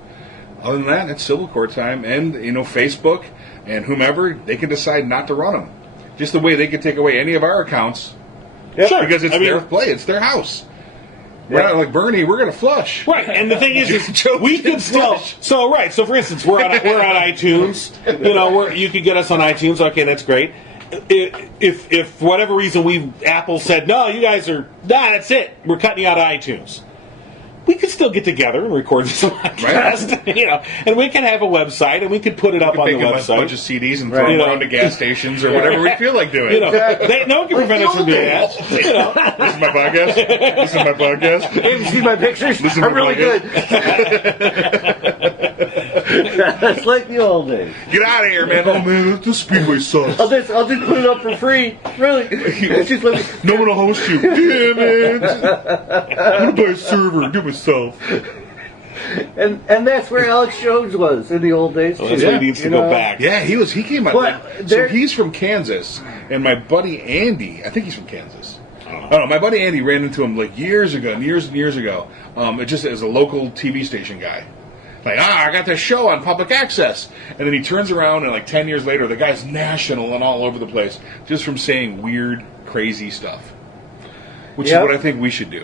Other than that, it's civil court time, and Facebook and whomever, they can decide not to run them. Just the way they could take away any of our accounts. Sure. Because it's their play, it's their house. We're not like Bernie, we're going to flush. Right, and the thing is Joe we didn't can still. flush. So for instance, we're on iTunes. You could get us on iTunes. Okay, that's great. If for whatever reason Apple said no, you guys are that's it. We're cutting you out of iTunes. We could still get together and record this podcast, and we can have a website, and we could put it up on the Make website. a bunch of CDs and throw them around to gas stations or whatever we feel like doing. No one can prevent us from doing that. This is my podcast. This is my podcast. You see my pictures? Listen to I'm my really podcast. good. It's like the old days. Get out of here, man. Oh, man, the Speedway sucks. I'll just put it up for free. Really? It's just let me. No one will host you. Damn it. I'm going to buy a server and do it myself. And that's where Alex Jones was in the old days. Well, that's too. where he needs to go back. Yeah, he came out. But So there- he's from Kansas, and my buddy Andy, I think he's from Kansas. I don't know. My buddy Andy ran into him like years and years ago. It just as a local TV station guy. Like, I got this show on public access. And then he turns around, and like 10 years later, the guy's national and all over the place just from saying weird, crazy stuff. Which Yep. is what I think we should do.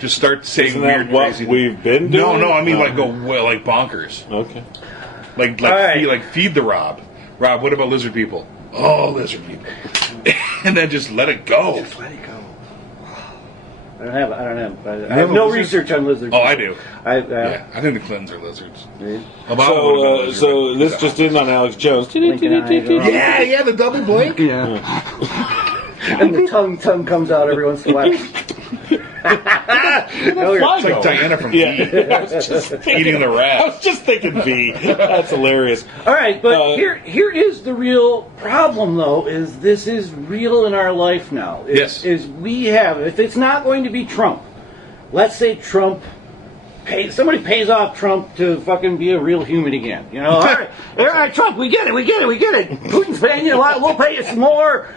Just start saying Isn't weird, that what crazy we've been doing? No, I mean like go like bonkers. Okay. Like right. feed the Rob. Rob, what about lizard people? Oh, lizard people. And then just let it go. Just let it go. I don't have. I have have a no lizard? research on lizards. Oh, I do. Yeah. I think the Clintons are lizards. Yeah. So this just in on Alex Jones. Blinking eyes are all- Yeah, the double blink. Yeah. And the tongue comes out every once in a while. It's like Diana from Yeah. V. I was just thinking, Eating the rat. I was just thinking V. That's hilarious. All right, but here is the real problem, though. Is this is real in our life now? Yes. Is we have, if it's not going to be Trump, let's say Trump. Somebody pays off Trump to fucking be a real human again. All right, Trump, we get it. Putin's paying you a lot. We'll pay you some more.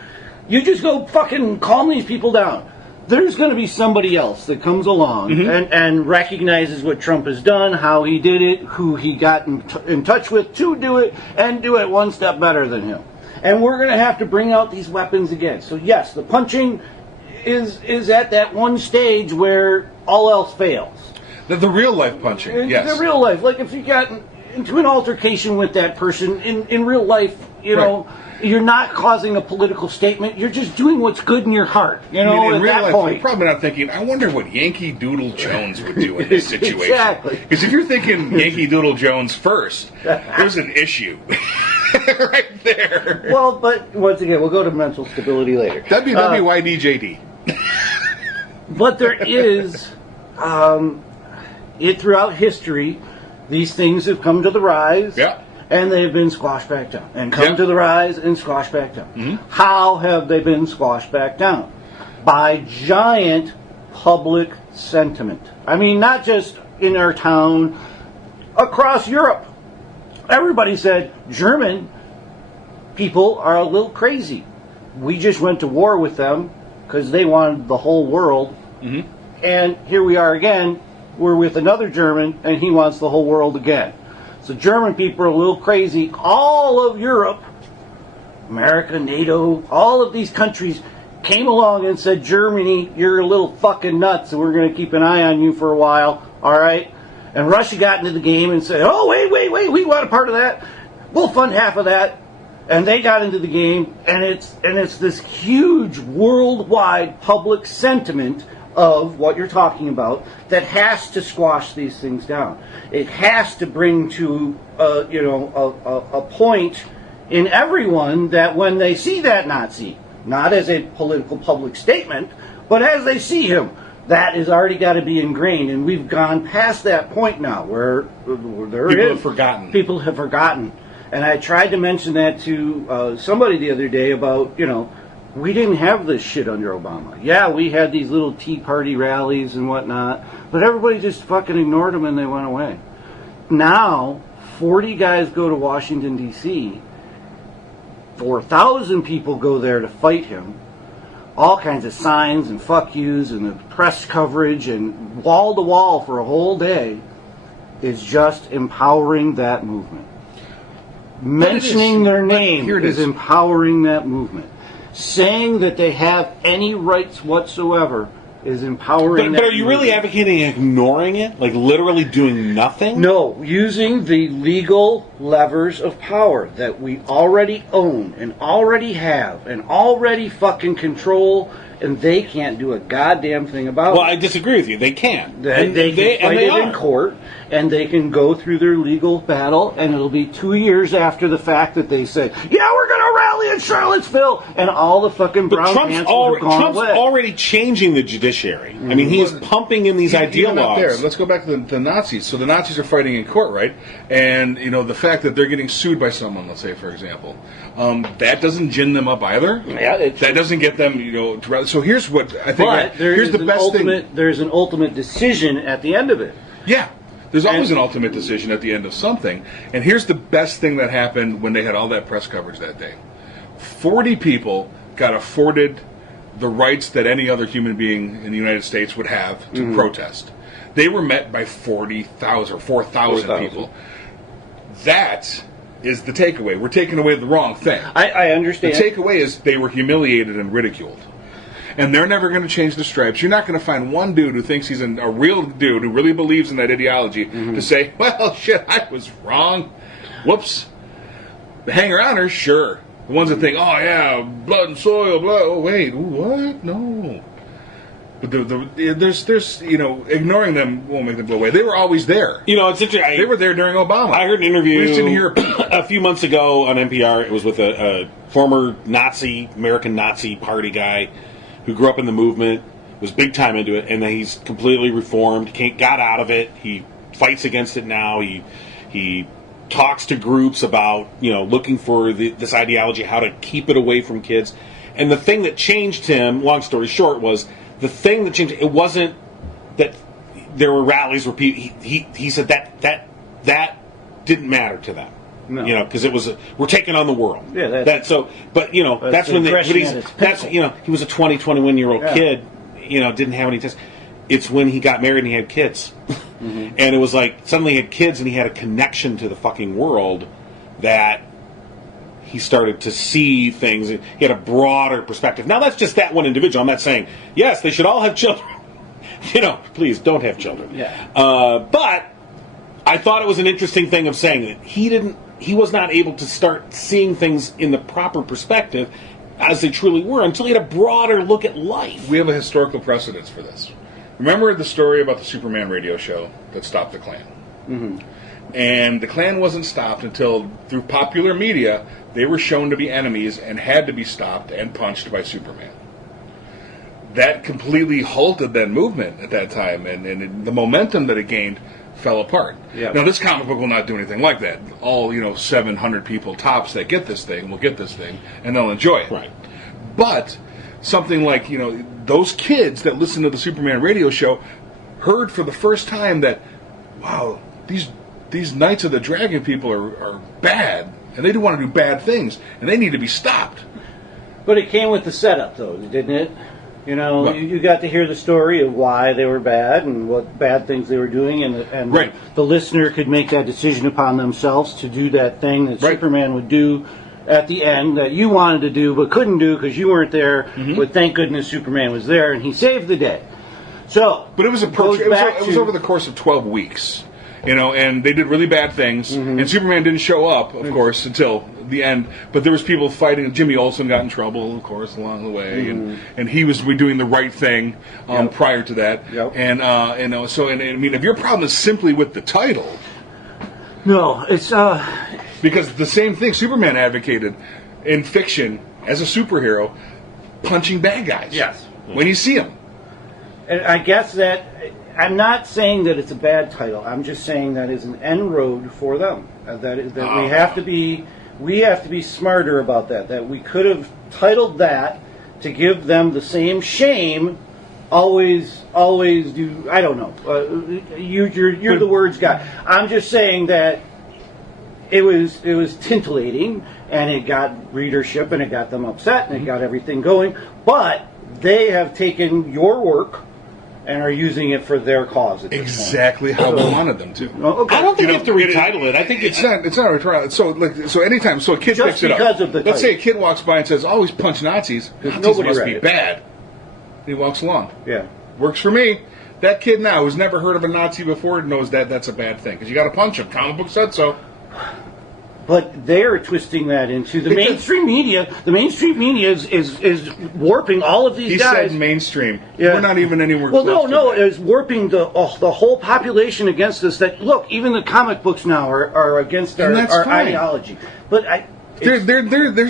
You just go fucking calm these people down. There's going to be somebody else that comes along and recognizes what Trump has done, how he did it, who he got in touch with to do it, and do it one step better than him. And we're going to have to bring out these weapons again. So yes, the punching is at that one stage where all else fails. The real life punching, yes. The real life. Like if you got into an altercation with that person in real life, Right. You're not causing a political statement. You're just doing what's good in your heart. In at real that life, point. you're probably not thinking, I wonder what Yankee Doodle Jones would do in this situation. Exactly. Because if you're thinking Yankee Doodle Jones first, there's an issue right there. Well, but once again, we'll go to mental stability later. WWYDJD. But there is, throughout history, these things have come to the rise. Yeah. And they've been squashed back down. And come Yeah. to the rise and squashed back down. Mm-hmm. How have they been squashed back down? By giant public sentiment. I mean, not just in our town, across Europe. Everybody said German people are a little crazy. We just went to war with them because they wanted the whole world. Mm-hmm. And here we are again. We're with another German, and he wants the whole world again. So German people are a little crazy. All of Europe, America, NATO, all of these countries came along and said, Germany, you're a little fucking nuts, and we're going to keep an eye on you for a while, all right? And Russia got into the game and said, oh, wait, we want a part of that. We'll fund half of that. And they got into the game, and it's this huge worldwide public sentiment of what you're talking about that has to squash these things down. It has to bring to a point in everyone that when they see that Nazi, not as a political public statement, but as they see him, that has already got to be ingrained, and we've gone past that point now where People have forgotten. People have forgotten. And I tried to mention that to somebody the other day about, we didn't have this shit under Obama. Yeah, we had these little Tea Party rallies and whatnot, but everybody just fucking ignored them and they went away. Now, 40 guys go to Washington, D.C., 4,000 people go there to fight him, all kinds of signs and fuck yous and the press coverage and wall to wall for a whole day is just empowering that movement. Mentioning their name is empowering that movement. Saying that they have any rights whatsoever is empowering that But are you really advocating ignoring it? Like literally doing nothing? No, using the legal levers of power that we already own and already have and already fucking control, and they can't do a goddamn thing about it. Well, I disagree with you. They can. They can fight it in court, and they can go through their legal battle, and it'll be 2 years after the fact that they say, yeah, we're going to rally in Charlottesville, and all the fucking brown pants will have gone away. Already changing the judiciary. I mean, he is pumping in these ideologues. There. Let's go back to the Nazis. So the Nazis are fighting in court, right? And, the fact that they're getting sued by someone, let's say, for example, that doesn't gin them up either. Yeah, that doesn't get them, to rally. So here's what I think. But Here's the best thing. There's an ultimate decision at the end of it. Yeah. There's always an ultimate decision at the end of something. And here's the best thing that happened when they had all that press coverage that day. 40 people got afforded the rights that any other human being in the United States would have to protest. They were met by 40,000 or 4,000 people. That is the takeaway. We're taking away the wrong thing. I understand. The takeaway is they were humiliated and ridiculed. And they're never going to change the stripes. You're not going to find one dude who thinks he's a real dude who really believes in that ideology to say, well, shit, I was wrong. Whoops. The hanger-oners, sure. The ones that think, oh, yeah, blood and soil, blood. Oh, wait, what? No. But there's ignoring them won't make them go away. They were always there. It's interesting. They were there during Obama. I heard an interview We just didn't hear a few months ago on NPR. It was with a former American Nazi Party guy who grew up in the movement, was big time into it, and then he's completely reformed, got out of it. He fights against it now. He talks to groups about looking for this ideology, how to keep it away from kids. And the thing that changed him, long story short, was the thing that changed. It wasn't that there were rallies where people. He said that didn't matter to them. No. Because it was we're taking on the world. Yeah, that's when he was a 21-year-old kid. Didn't have any tests. It's when he got married and he had kids, and it was like suddenly he had kids and he had a connection to the fucking world that he started to see things. He had a broader perspective. Now that's just that one individual. I'm not saying yes they should all have children. Please don't have children. Yeah. But I thought it was an interesting thing of saying that he was not able to start seeing things in the proper perspective as they truly were until he had a broader look at life. We have a historical precedence for this. Remember the story about the Superman radio show that stopped the Klan? Mm-hmm. And the Klan wasn't stopped until, through popular media, they were shown to be enemies and had to be stopped and punched by Superman. That completely halted that movement at that time, and the momentum that it gained fell apart. Yep. Now, this comic book will not do anything like that. All 700 people tops that get this thing will get this thing, and they'll enjoy it. Right. But something like those kids that listen to the Superman radio show heard for the first time that, wow, these Knights of the Dragon people are bad, and they do want to do bad things, and they need to be stopped. But it came with the setup, though, didn't it? You got to hear the story of why they were bad and what bad things they were doing, and right. the listener could make that decision upon themselves to do that thing that right. Superman would do at the end that you wanted to do but couldn't do because you weren't there. But thank goodness Superman was there and he saved the day. So, But it was goes it back was to- over the course of 12 weeks, and they did really bad things. And Superman didn't show up, of course, until the end. But there was people fighting. Jimmy Olsen got in trouble, of course, along the way, and he was doing the right thing prior to that. Yep. And I mean, if your problem is simply with the title, No, it's because the same thing Superman advocated in fiction as a superhero, punching bad guys. Yes. When you see them. and I guess that I'm not saying that it's a bad title. I'm just saying that is an end road for them. We have to be smarter about that. That we could have titled that to give them the same shame. Always do. I don't know. You're the words guy. I'm just saying that it was titillating, and it got readership, and it got them upset, and it got everything going. But they have taken your work and are using it for their cause at this Exactly how we wanted them to. point. Okay. I don't think You you have to know, retitle it. I think It's not a trial. So anytime a kid Just picks it up. because of the Let's say a title. kid walks by and says, "Always punch Nazis. Nazis nobody must read be it. bad." He walks along. Yeah. Works for me. That kid now who's never heard of a Nazi before knows that that's a bad thing because you got to punch him. Comic book said so. But they're twisting that into the Because- mainstream media. The mainstream media is warping all of these He guys. said mainstream. Yeah. We're not even anywhere Well, close no, to that. it's warping the whole population against us. That look, even the comic books now are against And that's our fine. ideology. But There's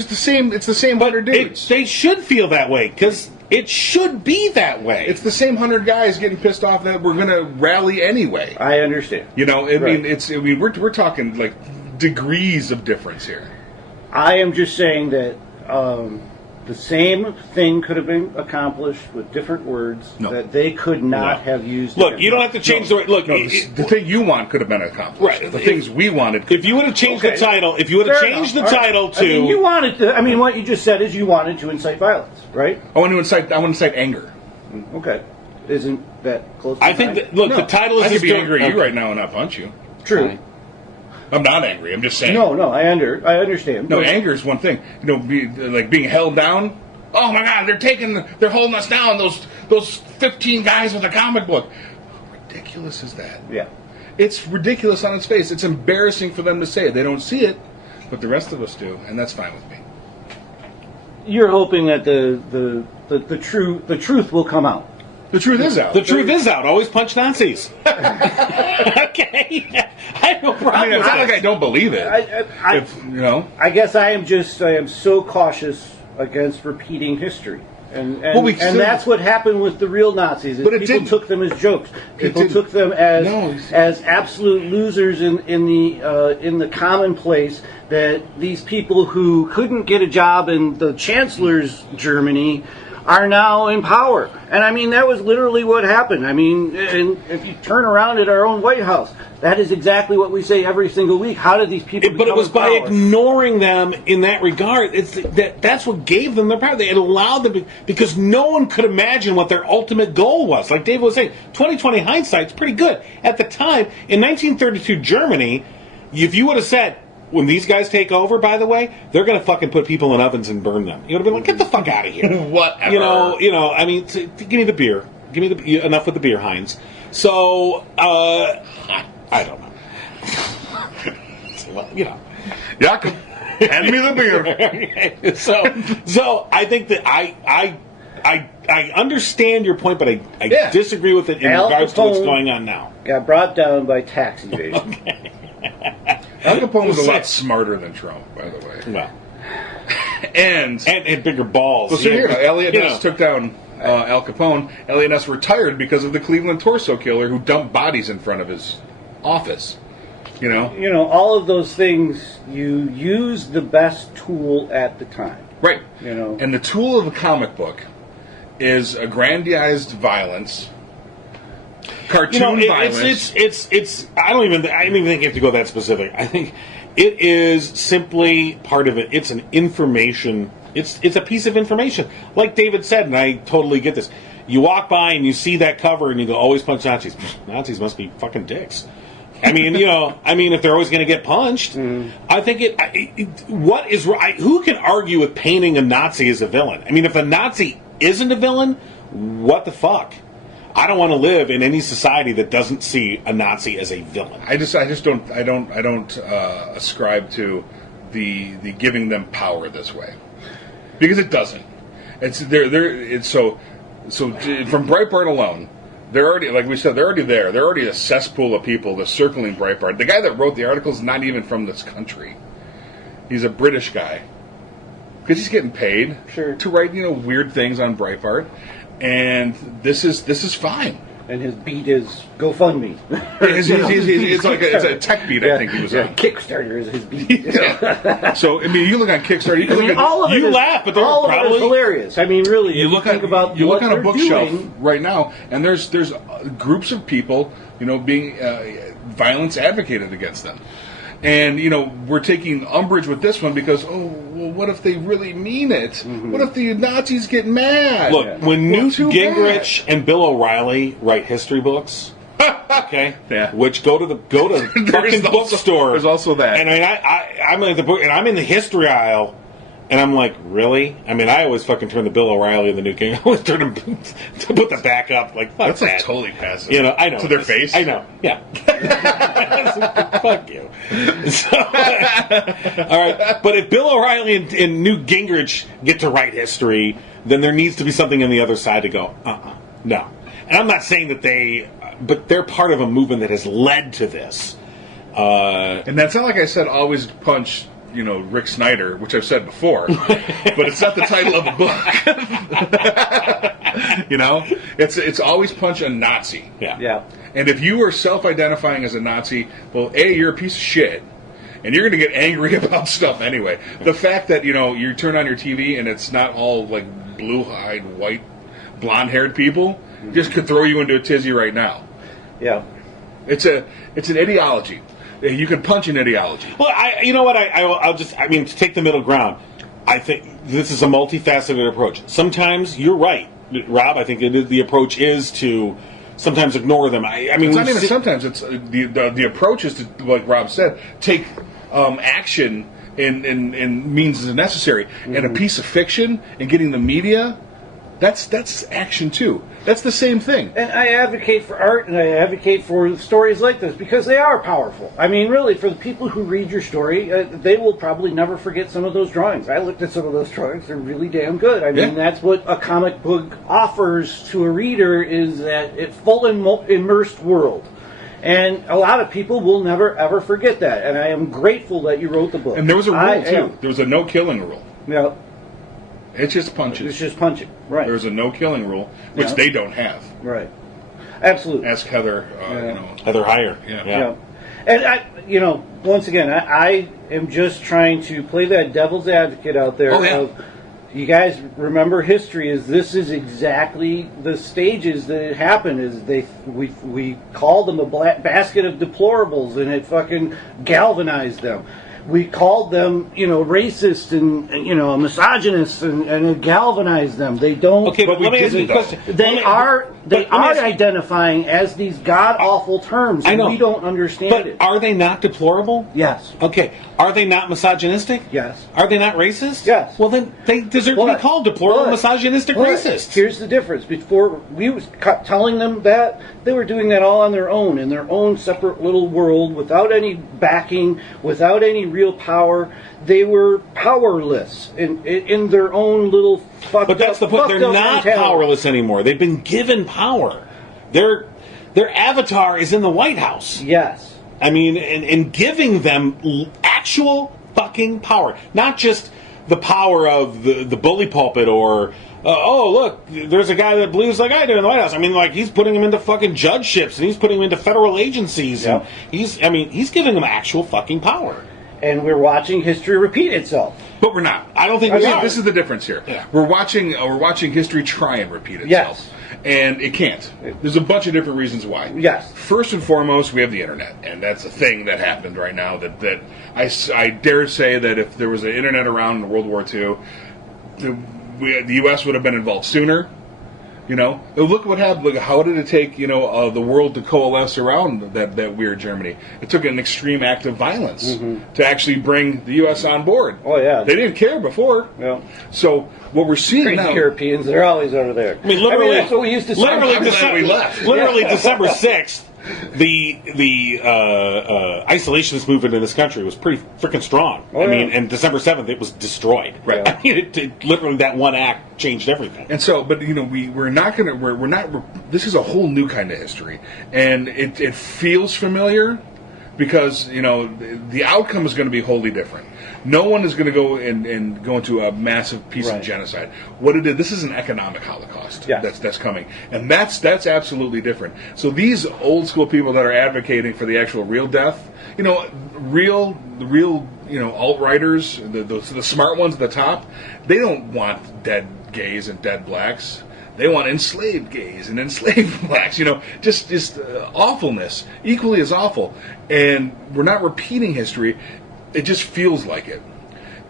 the same. It's the same 100 dudes. they should feel that way because it should be that way. It's the same 100 guys getting pissed off that we're going to rally anyway. I understand. You know, I Right. mean, we're talking like degrees of difference here. I am just saying that the same thing could have been accomplished with different words No. that they could not No. have used. Look, against you don't us. have to change the look. No, the thing you want could have been accomplished. Right. The things we wanted. If you would have changed Okay. the title, if you would have Fair changed enough. the All right. title to, I mean, you wanted to. I mean, what you just said is you wanted to incite violence, right? I want to incite anger. Okay. Isn't that close? To I think mine? that look, No, the title is I could just be doing- angry at you okay. right now and not punch you. true. I'm not angry. I'm just saying. No, I understand. No, But- anger is one thing. You know, like being held down. Oh my God, they're holding us down. Those 15 guys with a comic book. How ridiculous is that? Yeah. It's ridiculous on its face. It's embarrassing for them to say it. They don't see it, but the rest of us do, and that's fine with me. You're hoping that the truth will come out. The truth is out. The truth is out. Always punch Nazis. Okay, I have no problem I mean, it's with not like that. I don't believe it. I I guess I am so cautious against repeating history. And Well, we still- that's what happened with the real Nazis. Is But it people didn't. took them as jokes. People didn't. took them No. as absolute losers in the commonplace. That these people who couldn't get a job in the Chancellor's Germany are now in power. And I mean, that was literally what happened. I mean, and if you turn around at our own White House, that is exactly what we say every single week. How did these people But it become was in by power? ignoring them in that regard. That's what gave them their power. They had allowed them because no one could imagine what their ultimate goal was. Like David was saying, 2020 hindsight's pretty good. At the time, in 1932 Germany, if you would have said, when these guys take over, by the way, they're going to fucking put people in ovens and burn them. You would have been like, get the fuck out of here. Whatever. You know. I mean, give me the beer. Give me enough with the beer, Heinz. So, I don't know. Well, you know. Jakob, hand me the beer. So I think that I understand your point, but I Yeah. disagree with it in Al regards to what's Capone going on now. got brought down by tax evasion. Al Capone was a lot smarter than Trump, by the way. Well, And and bigger balls. well, so here, Elliot You Ness know. took down Al Capone. Elliot Ness retired because of the Cleveland torso killer who dumped bodies in front of his office. You know, All of those things, you use the best tool at the time. right? You know. And the tool of a comic book is aggrandized violence, cartoon You know, violence. it's. I don't even think you have to go that specific. I think it is simply part of it. It's an information. It's a piece of information, like David said, and I totally get this. You walk by and you see that cover and you go, "Always punch Nazis." Nazis must be fucking dicks. I mean, if they're always going to get punched, I think who can argue with painting a Nazi as a villain? I mean, if a Nazi isn't a villain, what the fuck? I don't want to live in any society that doesn't see a Nazi as a villain. I just don't ascribe to the giving them power this way, because it doesn't. So from Breitbart alone, they're already, like we said, they're already there. They're already a cesspool of people that's circling Breitbart. The guy that wrote the article is not even from this country. He's a British guy, because he's getting paid to write weird things on Breitbart. And this is fine. And his beat is GoFundMe. It's like it's a tech beat. I think he was on. Kickstarter is his beat. So I mean, you look on Kickstarter. You laugh, but all of it is hilarious. I mean, really, you look on a bookshelf right now, and there's groups of people being violence advocated against them. And, we're taking umbrage with this one because, what if they really mean it? Mm-hmm. What if the Nazis get mad? Look, when Newt Gingrich and Bill O'Reilly write history books, okay, which go to the fucking bookstore. There's also that. And I'm in the book, and I'm in the history aisle, and I'm like, really? I mean, I always fucking turn to Bill O'Reilly and the Newt Gingrich. I always turn them to put the back up. Like, fuck that's that. Like totally passive. I know. To their face? I know. Yeah. Fuck you. So, all right. But if Bill O'Reilly and Newt Gingrich get to write history, then there needs to be something on the other side to go, no. And I'm not saying that but they're part of a movement that has led to this. And that's not like I said, always punch Rick Snyder, which I've said before, but it's not the title of a book. It's always punch a Nazi. Yeah. And if you are self-identifying as a Nazi, well, A, you're a piece of shit, and you're going to get angry about stuff anyway. The fact that you turn on your TV and it's not all like blue-eyed, white, blonde-haired people, just could throw you into a tizzy right now. Yeah. It's an ideology. You can punch an ideology. Well, I'll just to take the middle ground. I think this is a multifaceted approach. Sometimes you're right, Rob. I think the approach is to sometimes ignore them. I mean, it's not even sometimes. It's the approach is to, like Rob said, take action in means as necessary. Mm-hmm. And a piece of fiction and getting the media, that's action too. That's the same thing. And I advocate for art, and I advocate for stories like this because they are powerful. I mean, really, for the people who read your story, they will probably never forget some of those drawings. I looked at some of those drawings; they're really damn good. I mean, that's what a comic book offers to a reader: is that full immersed world. And a lot of people will never ever forget that. And I am grateful that you wrote the book. And there was a rule too. There was a no killing rule. Yeah. It's just punches. It's just punching, right? There's a no-killing rule, which they don't have. Right. Absolutely. Ask Heather. Heather Heyer. Yeah. And once again, I am just trying to play that devil's advocate out there. Of, you guys remember history? This is exactly the stages that it happened. We called them a basket of deplorables, and it fucking galvanized them. We called them, racist and misogynist, and it galvanized them. They don't. Okay, but let me ask you a question. They are identifying as these god awful terms, and we don't understand it. But are they not deplorable? Yes. Okay. Are they not misogynistic? Yes. Are they not racist? Yes. Well, then they deserve to be called deplorable, misogynistic, racist. Here's the difference. Before we was telling them that, they were doing that all on their own, in their own separate little world, without any backing, without any real power. They were powerless in their own little fucked up. But that's the point. They're not powerless anymore. They've been given power. Their avatar is in the White House. Yes. I mean, and giving them actual fucking power, not just the power of the bully pulpit or look, there's a guy that believes like I do in the White House. I mean, like he's putting him into fucking judgeships and he's putting him into federal agencies. Yep. And he's giving them actual fucking power. And we're watching history repeat itself. But we're not. I don't think this is the difference here. Yeah. We're watching history try and repeat itself. Yes. And it can't. There's a bunch of different reasons why. Yes. First and foremost, we have the internet, and that's a thing that happened right now. That I dare say that if there was an internet around in World War II, the U.S. would have been involved sooner, You know, look what happened. Look, how did it take the world to coalesce around that weird Germany? It took an extreme act of violence to actually bring the U.S. on board. Oh, yeah. They didn't care before. Yeah. So what we're seeing Crazy now, Europeans, they're always over there. I mean, literally, that's what we used to say. literally, I'm glad we left. Literally, December 6th, the isolationist movement in this country was pretty freaking strong. Oh, I mean, yeah. and December 7th, it was destroyed. Right. I mean, it literally that one act changed everything. And so, but we're not gonna. We're not. This is a whole new kind of history, and it feels familiar because the outcome is going to be wholly different. No one is going to go and go into a massive piece of genocide. What it is, this is an economic holocaust that's coming, and that's absolutely different. So these old school people that are advocating for the actual real death, the real alt-righters, the smart ones at the top, they don't want dead gays and dead blacks. They want enslaved gays and enslaved blacks. Just awfulness, equally as awful. And we're not repeating history. It just feels like it.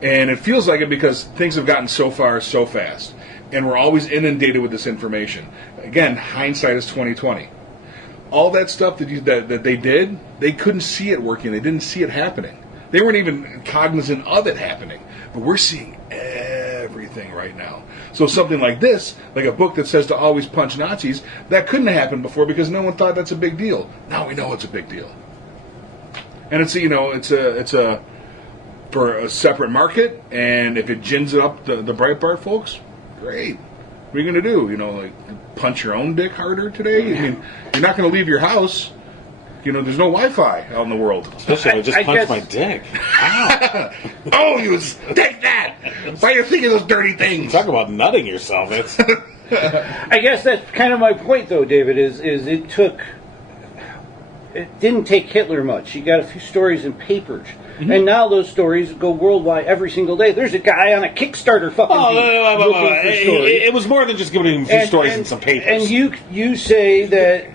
And it feels like it because things have gotten so far so fast. And we're always inundated with this information. Again, hindsight is 20/20. All that stuff that they did, they couldn't see it working. They didn't see it happening. They weren't even cognizant of it happening. But we're seeing everything right now. So something like this, like a book that says to always punch Nazis, that couldn't have happened before because no one thought that's a big deal. Now we know it's a big deal. And it's a for a separate market, and if it gins it up the Breitbart folks, great. What are you going to do? Like punch your own dick harder today? I mean, you're not going to leave your house. There's no Wi-Fi out in the world. Especially if I just punched my dick. Ow. Oh, take that! Why are you thinking those dirty things? Talk about nutting yourself. It's I guess that's kind of my point, though, David, is it didn't take Hitler much. He got a few stories in papers. Mm-hmm. And now those stories go worldwide every single day. There's a guy on a Kickstarter fucking it was more than just giving him a few stories and some papers. And you say that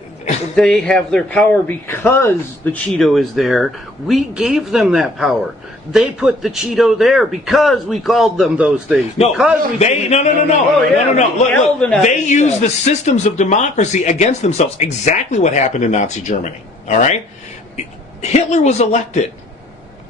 they have their power because the Cheeto is there. We gave them that power. They put the Cheeto there because we called them those things. No, because no. Look, they use the systems of democracy against themselves. Exactly what happened in Nazi Germany. All right, Hitler was elected.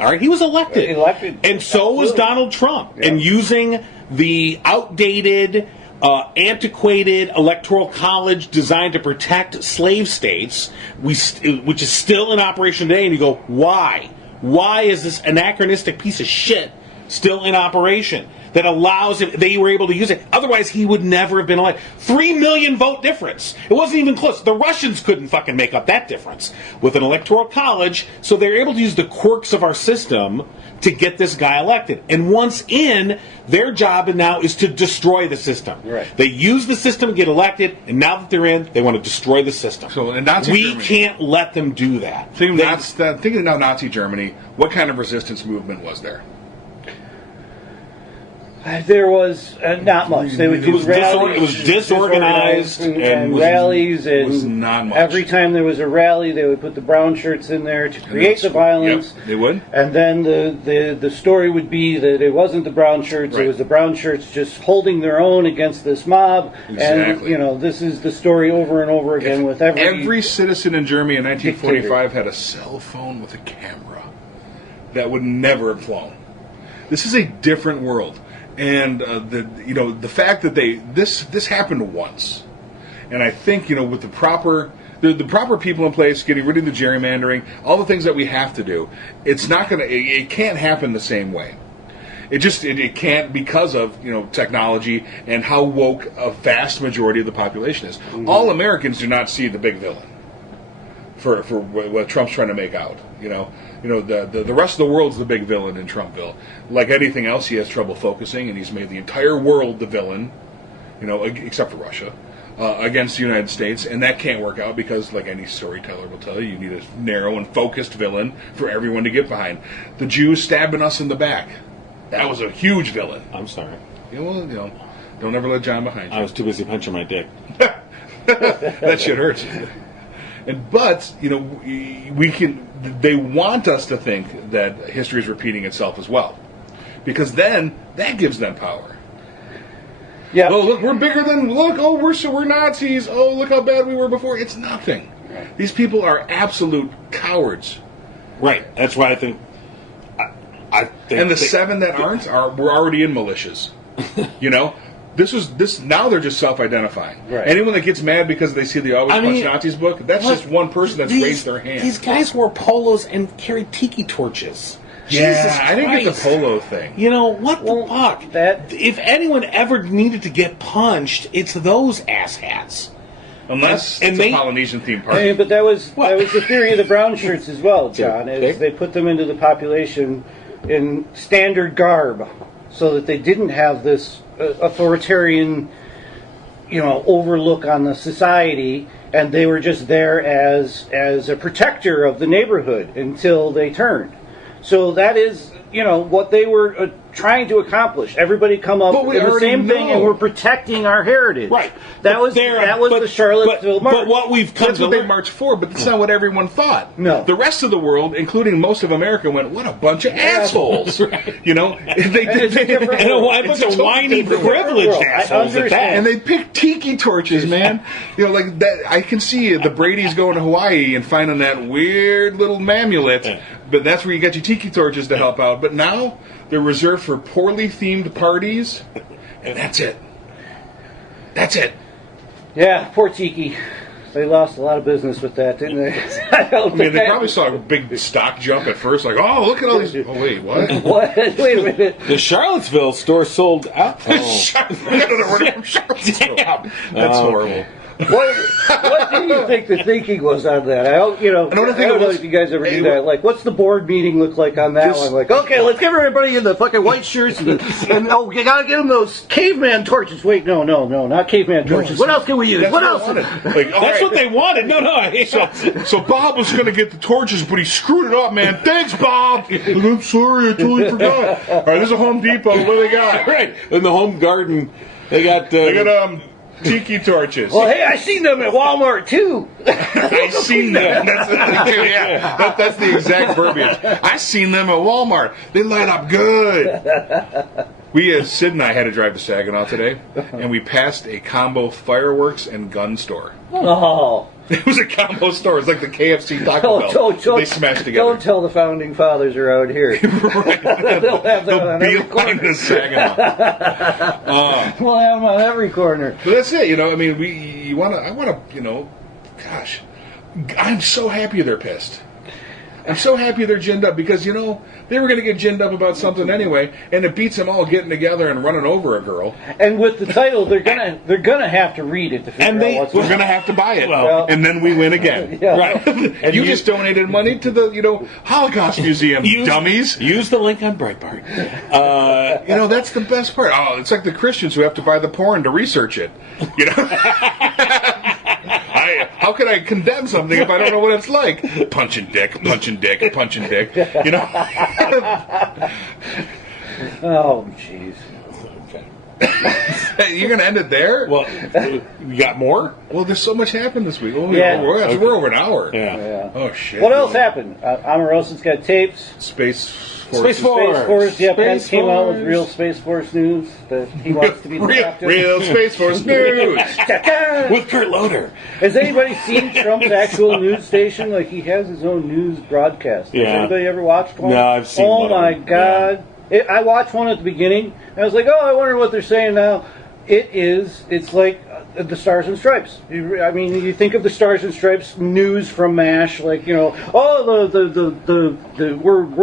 All right, he was elected, and so was Donald Trump. Yeah. And using the outdated, antiquated electoral college designed to protect slave states, which is still in operation today. And you go, why? Why is this anachronistic piece of shit still in operation that allows him? They were able to use it. Otherwise, he would never have been elected. 3 million vote difference. It wasn't even close. The Russians couldn't fucking make up that difference with an electoral college. So they're able to use the quirks of our system to get this guy elected. And once in, their job now is to destroy the system. Right. They use the system to get elected, and now that they're in, they want to destroy the system. So in Nazi Germany, can't let them do that. Thinking now Nazi Germany, what kind of resistance movement was there? There was not much. They would do rallies. It was disorganized and rallies, and was not much. Every time there was a rally, they would put the brown shirts in there to create the violence. Yep, they would. And then the story would be that it wasn't the brown shirts; right. It was the brown shirts just holding their own against this mob. Exactly. And this is the story over and over again with every citizen in Germany in 1945 had a cell phone with a camera that would never have flown. This is a different world. And the fact that this happened once, and I think with the proper people in place, getting rid of the gerrymandering, all the things that we have to do, it can't happen the same way. It can't because of technology and how woke a vast majority of the population is. Mm-hmm. All Americans do not see the big villain for what Trump's trying to make out. The rest of the world's the big villain in Trumpville. Like anything else, he has trouble focusing, and he's made the entire world the villain, except for Russia, against the United States, and that can't work out because, like any storyteller will tell you, you need a narrow and focused villain for everyone to get behind. The Jews stabbing us in the back. That was a huge villain. I'm sorry. Don't ever let John behind you. I was too busy punching my dick. That shit hurts. But they want us to think that history is repeating itself as well, because then that gives them power. Yeah. Oh, look, we're bigger than. Look, oh, we're Nazis. Oh, look how bad we were before. It's nothing. These people are absolute cowards. Right. That's why I think. I think And the 7 that aren't were already in militias. You know, this. Now they're just self-identifying. Right. Anyone that gets mad because they see the Always Punch Nazis book, that's just one person that's raised their hand. These guys wore polos and carried tiki torches. Yeah, Jesus I didn't get the Christ. polo thing. You know, what Well, the fuck? that- If anyone ever needed to get punched, it's those asshats. Unless And it's they- a Polynesian themed I party. mean, but that was What? the theory of the brown shirts as well, John. Okay. Is they put them into the population in standard garb, so that they didn't have this authoritarian, overlook on the society, and they were just there as a protector of the neighborhood until they turned. So that is, what they were trying to accomplish. Everybody come up But we with the already same thing, know. and we're protecting our heritage. Right. That But was there- the Charlottesville March. But what we've come That's to what they learn. marched for, but that's not what everyone thought. No. The rest of the world, including most of America, went, what a bunch of assholes. You know? They it's a different And a world. bunch It's a of totally whiny, different world. privileged I assholes at that. understand. And they picked tiki torches, man. Like that. I can see the Brady's going to Hawaii and finding that weird little amulet, Yeah. but that's where you got your tiki torches to help out. But now they're reserved for poorly themed parties, and that's it. That's it. Yeah, poor Tiki. They lost a lot of business with that, didn't they? I mean, they probably saw a big stock jump at first, like, oh, look at all these. Oh, wait, what? What? Wait a minute. The Charlottesville store sold out. I got an order from Charlottesville. That's horrible. What do you think the thinking was on that? I don't know if you guys ever do that. Like, what's the board meeting look like on that one? Like, okay, let's get everybody in the fucking white shirts and you gotta get them those caveman torches. Wait, no, not caveman torches. What else can we use? That's What I else? wanted. Like, all That's right. what they wanted. So Bob was going to get the torches, but he screwed it up, man. Thanks, Bob. I'm sorry, I totally forgot. All right, there's a Home Depot. What do they got? Right. In the home garden, they got. They got tiki torches. Well, hey, I seen them at Walmart too. I seen them. That's the exact verbiage. I seen them at Walmart. They light up good. Sid and I had to drive to Saginaw today, and we passed a combo fireworks and gun store. Oh. It was a combo store. It's like the KFC Taco Bell. They smashed together. Don't tell the founding fathers around here. Right. They'll have that on every Beeline corner. to Saginaw. We'll have them on every corner. But that's it. I mean, I want to, gosh, I'm so happy they're pissed. I'm so happy they're ginned up because, they were going to get ginned up about something anyway, and it beats them all getting together and running over a girl. And with the title, they're gonna have to read it to figure out what's We're going to have to buy it. Well- and then we win again. Yeah. Right. And you just donated money to the, Holocaust Museum, dummies. Use the link on Breitbart. That's the best part. Oh, it's like the Christians who have to buy the porn to research it. How can I condemn something if I don't know what it's like? Punching dick. Oh, jeez. You're going to end it there? Well, you got more? Well, there's so much happened this week. Yeah. We're over an hour. Yeah. Oh, shit. What else happened? Omarosa's got tapes. Space Force. Space Force. Space Force. Yeah, Pence Space came out with Force. real Space Force news that he wants to be the captain. Real Space Force news. With Kurt Loder. Has anybody seen Trump's actual news station? Like, he has his own news broadcast. Yeah. Has anybody ever watched one? No, I've seen Oh, one of my them. God. I watched one at the beginning. And I was like, oh, I wonder what they're saying now. It's like the Stars and Stripes. You think of the Stars and Stripes news from MASH, like, we're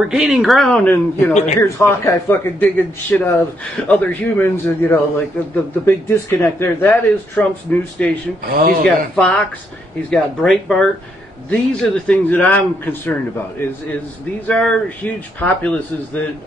gaining ground, and here's Hawkeye fucking digging shit out of other humans, and like the big disconnect there. That is Trump's news station. He's got yeah. Fox. He's got Breitbart. These are the things that I'm concerned about. Is these are huge populaces that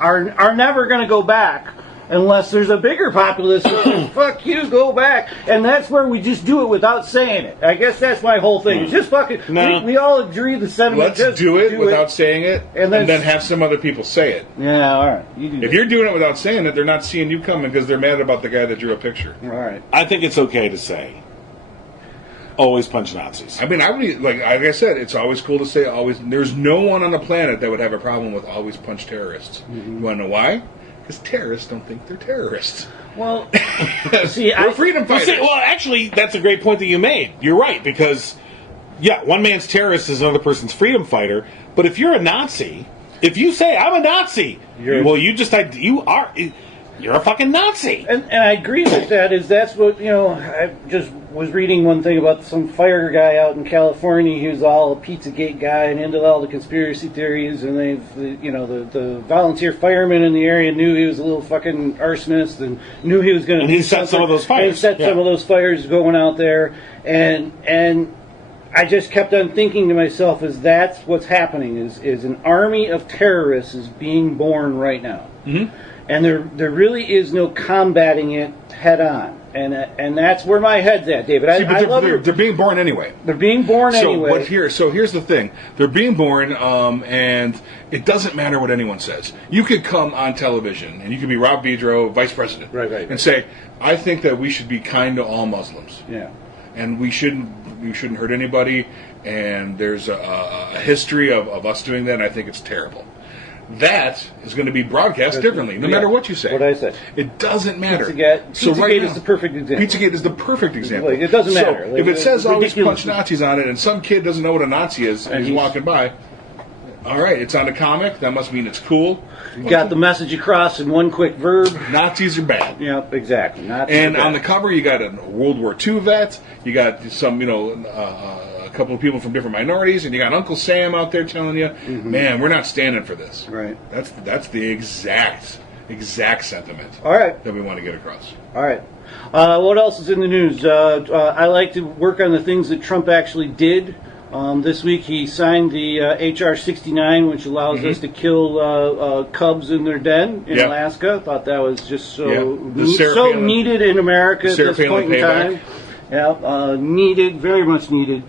are never going to go back. Unless there's a bigger populace that says, fuck you, go back. And that's where we just do it without saying it. I guess that's my whole thing. It's just fucking, No. we all agree the sentiment. Let's do it without saying it, and and then- then have some other people say it. Yeah, all right. You do If that. you're doing it without saying it, they're not seeing you coming because they're mad about the guy that drew a picture. All right. I think it's okay to say, always punch Nazis. I mean, like I said, it's always cool to say always. There's no one on the planet that would have a problem with always punch terrorists. You want to know why? Because terrorists don't think they're terrorists. Well, see, We're freedom Well, fighters. actually, that's a great point that you made. You're right, because, yeah, one man's terrorist is another person's freedom fighter. But if you're a Nazi, if you say, I'm a Nazi, you're a fucking Nazi. and I agree with that. That's what, I just was reading one thing about some fire guy out in California. He was all a Pizzagate guy and into all the conspiracy theories. And the volunteer firemen in the area knew he was a little fucking arsonist and knew he was going to. And he set some of those fires. And he set some of those fires going out there, and I just kept on thinking to myself, that's what's happening? Is an army of terrorists is being born right now. Mm-hmm. And there really is no combating it head on, and that's where my head's at, David. I love they're being born anyway. They're being born anyway. So here's the thing: they're being born, and it doesn't matter what anyone says. You could come on television, and you could be Rob Vidro, vice president, right, and say, "I think that we should be kind to all Muslims, and we shouldn't hurt anybody." And there's a history of us doing that, and I think it's terrible. That is going to be broadcast differently, no matter what you say. What I said. It doesn't matter. Pizzagate is the perfect example. Pizzagate is the perfect example. It doesn't matter. If it says always punch Nazis on it, and some kid doesn't know what a Nazi is, and he's walking by, all right, it's on a comic. That must mean it's cool. You got the message across in one quick verb. Nazis are bad. Yep, exactly. Nazis and are bad. on the cover, you got a World War II vet. You got some, a couple of people from different minorities, and you got Uncle Sam out there telling you, man, we're not standing for this. Right. That's the exact sentiment. All right. That we want to get across. All right. What else is in the news? I like to work on the things that Trump actually did. This week he signed the H.R. 69, which allows us to kill cubs in their den in Alaska. Thought that was just so needed in America at this point in time. Yeah, needed, very much needed.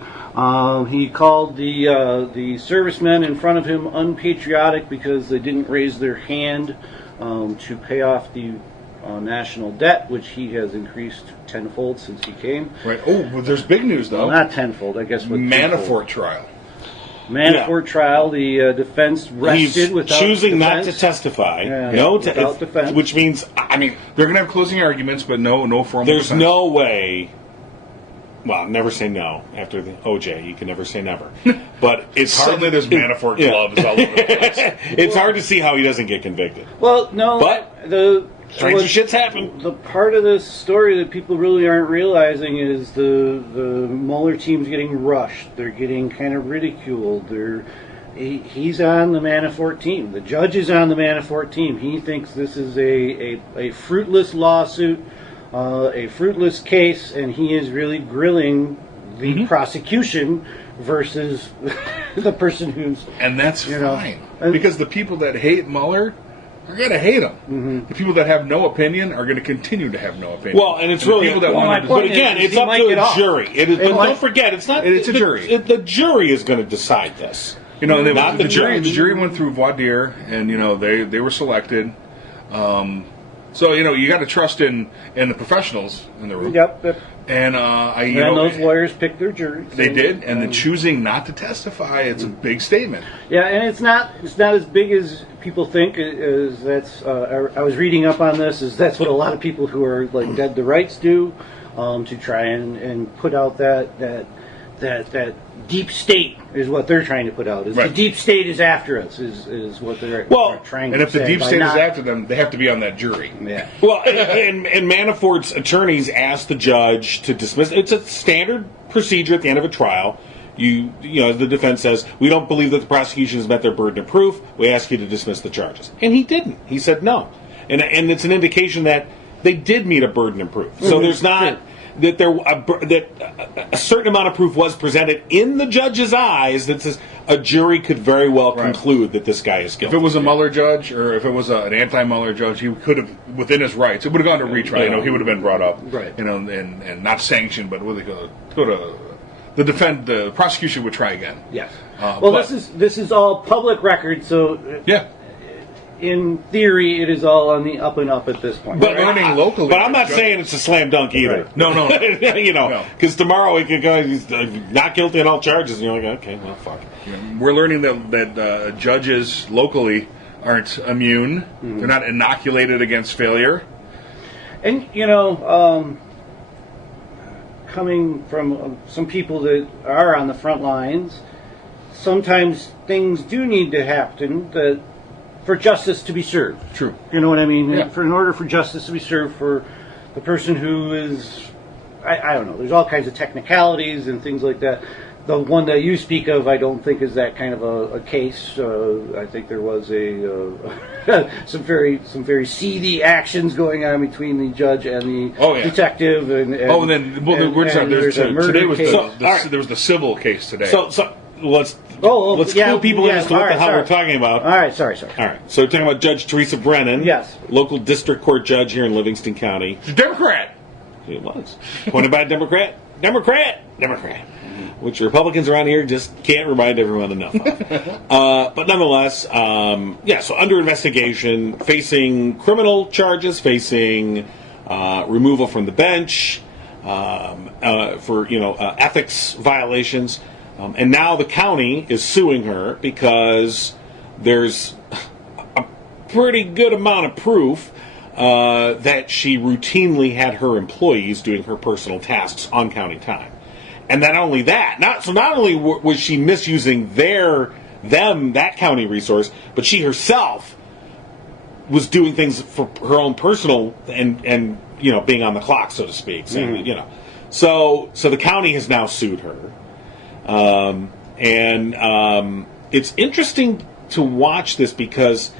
He called the servicemen in front of him unpatriotic because they didn't raise their hand to pay off the national debt, which he has increased tenfold since he came. Right. Oh, well, there's big news though. Well, not tenfold, I guess. Manafort trial. Manafort trial. The defense rested He's without choosing defense. not to testify. Without defense. Which means, they're going to have closing arguments, but no formal. There's defense. no way. Well, never say no. After the OJ, you can never say never. But it's hard. Suddenly there's Manafort gloves all over the place. It's hard to see how he doesn't get convicted. Well, no, but stranger shit's happen. The part of this story that people really aren't realizing is the Mueller team's getting rushed. They're getting kind of ridiculed. He's on the Manafort team. The judge is on the Manafort team. He thinks this is a fruitless lawsuit, a fruitless case, and he is really grilling the prosecution versus the person who's... And that's fine. Because the people that hate Mueller are going to hate him. Mm-hmm. The people that have no opinion are going to continue to have no opinion. Well, and it's really... people that but again, it's up to a jury. But don't forget, it's not... It's a jury. The jury is going to decide this. Not the jury. The jury went through voir dire, and they were selected. So you got to trust in the professionals in the room. Yep. And those lawyers picked their juries. They did, and the choosing not to testify, it's a big statement. Yeah, and it's not as big as people think. I was reading up on this. That's what a lot of people who are like dead to rights do, to try and put out that deep state is what they're trying to put out. The deep state is after us is what they're trying to say. And if the deep state is after them, they have to be on that jury. Yeah. Well, and Manafort's attorneys asked the judge to dismiss. It's a standard procedure at the end of a trial. The defense says, we don't believe that the prosecution has met their burden of proof. We ask you to dismiss the charges. And he didn't. He said no. And it's an indication that they did meet a burden of proof. So there's not... That a certain amount of proof was presented in the judge's eyes that says a jury could very well conclude that this guy is guilty. If it was a Mueller judge or if it was an anti-Mueller judge, he could have, within his rights, it would have gone to retrial. He would have been brought up, and not sanctioned, but the prosecution would try again. Yes. This is all public record, so in theory, it is all on the up and up at this point. But learning locally. But I'm not saying it's a slam dunk either. Right. No. Because tomorrow he could go, he's not guilty on all charges, and you're like, okay, well, fuck. We're learning that judges locally aren't immune. They're not inoculated against failure. And, coming from some people that are on the front lines, sometimes things do need to happen for justice to be served. True. You know what I mean? Yeah. In order for justice to be served for the person who is, I don't know, there's all kinds of technicalities and things like that. The one that you speak of, I don't think is that kind of a case. I think there was some very seedy actions going on between the judge and the detective. Today was there was the civil case today. So let's clue people in as to what the hell we're talking about. All right, sorry. All right, so we're talking about Judge Teresa Brennan, yes, local district court judge here in Livingston County. She's a Democrat. It was appointed by a Democrat. Which Republicans around here just can't remind everyone enough of. But nonetheless, so under investigation, facing criminal charges, facing removal from the bench for ethics violations, and now the county is suing her because there's a pretty good amount of proof that she routinely had her employees doing her personal tasks on county time. And not only that, not only was she misusing that county resource, but she herself was doing things for her own personal and being on the clock, so to speak. So the county has now sued her, and it's interesting to watch this because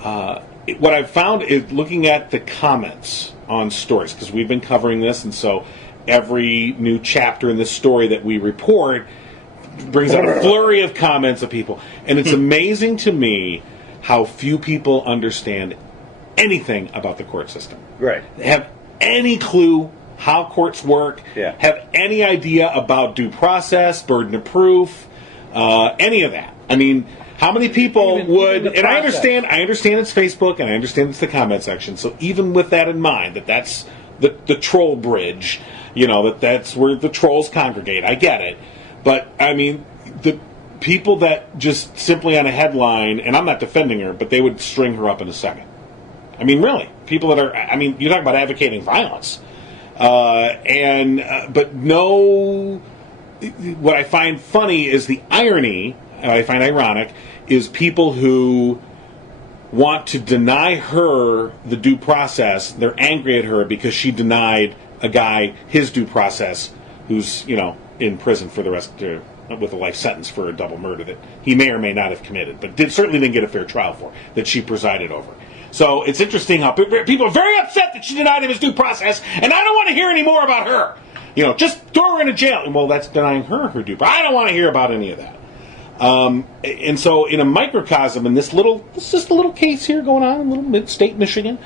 what I've found is looking at the comments on stories, because we've been covering this, and so every new chapter in this story that we report brings out a flurry of comments of people. And it's amazing to me how few people understand anything about the court system. Right. Have any clue how courts work, have any idea about due process, burden of proof, any of that. I mean, how many people would, and I understand it's Facebook, and I understand it's the comment section, so even with that in mind, that's the troll bridge, that's where the trolls congregate. I get it. But, I mean, the people that just simply on a headline, and I'm not defending her, but they would string her up in a second. I mean, really. People that are, you're talking about advocating violence. But no, what I find funny is the irony, I find ironic, is people who want to deny her the due process. They're angry at her because she denied a guy his due process who's, in prison for the rest with a life sentence for a double murder that he may or may not have committed, but certainly didn't get a fair trial for, that she presided over. So it's interesting how people are very upset that she denied him his due process, and I don't want to hear any more about her. Just throw her into jail. Well, that's denying her due process. I don't want to hear about any of that. And so in a microcosm, in this just a little case here going on in little mid-state Michigan,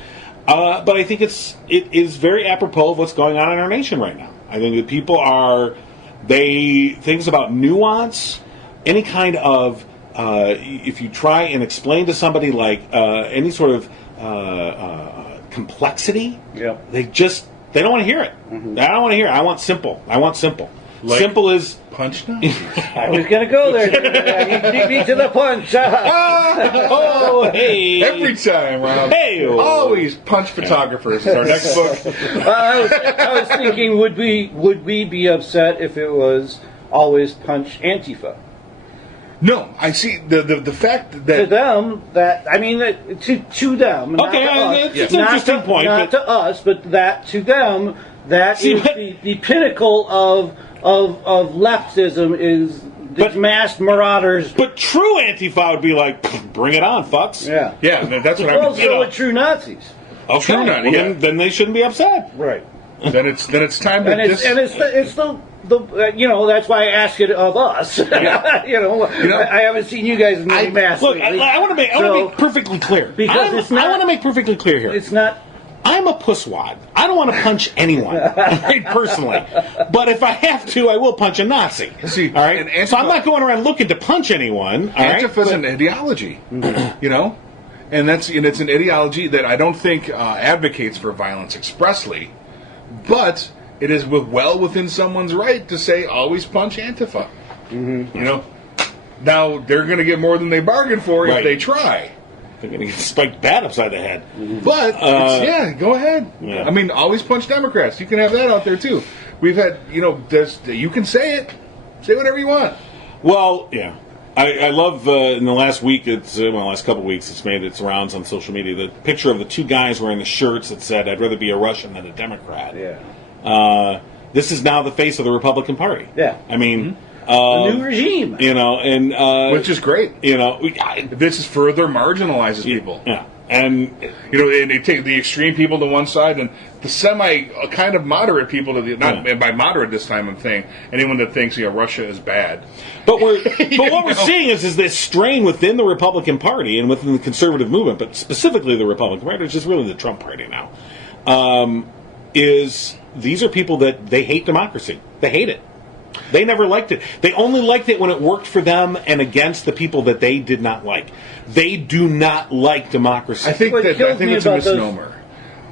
but I think it is very apropos of what's going on in our nation right now. I think that people things about nuance, any kind of, if you try and explain to somebody like any sort of complexity, they don't want to hear it. Mm-hmm. I don't want to hear it. I want simple. Like, simple is punch Nazis. I was going to go there. You beat me to the punch. Oh, hey. Every time, Rob. Hey. Always punch photographers is our next book. I was thinking, would we be upset if it was always punch Antifa? No, I see the fact that to them to them. Okay, it's an interesting point. Not to us, but that to them, that is the pinnacle of leftism is these masked marauders. But true Antifa would be like, bring it on, fucks. Yeah, that's what I mean. With true Nazis. Okay, true Nazis. Then they shouldn't be upset. Right. Then it's time to it's the that's why I ask it of us. I haven't seen you guys in many masks. Look, I want to make perfectly clear. Because I want to make perfectly clear here. It's not. I'm a pusswad. I don't want to punch anyone, personally. But if I have to, I will punch a Nazi. See, all right. So I'm not going around looking to punch anyone. Antifa's an ideology, and it's an ideology that I don't think advocates for violence expressly, but it is well within someone's right to say always punch Antifa. Mm-hmm. Now they're going to get more than they bargained for if they try. they're going to get spiked bad upside the head. But go ahead. Yeah. I mean, always punch Democrats. You can have that out there too. We've had, you can say it. Say whatever you want. Well, yeah. I love in the last week, last couple of weeks, it's made its rounds on social media. The picture of the two guys wearing the shirts that said, "I'd rather be a Russian than a Democrat." Yeah. This is now the face of the Republican Party. Yeah. I mean, The new regime. Which is great. This is further marginalizes people. Yeah. And and they take the extreme people to one side and the semi kind of moderate people to the and by moderate this time I'm saying anyone that thinks Russia is bad. But what we're seeing is this strain within the Republican Party and within the conservative movement, but specifically the Republican Party, which is really the Trump Party now, is these are people that they hate democracy. They hate it. They never liked it. They only liked it when it worked for them and against the people that they did not like. They do not like democracy. I think it's a misnomer.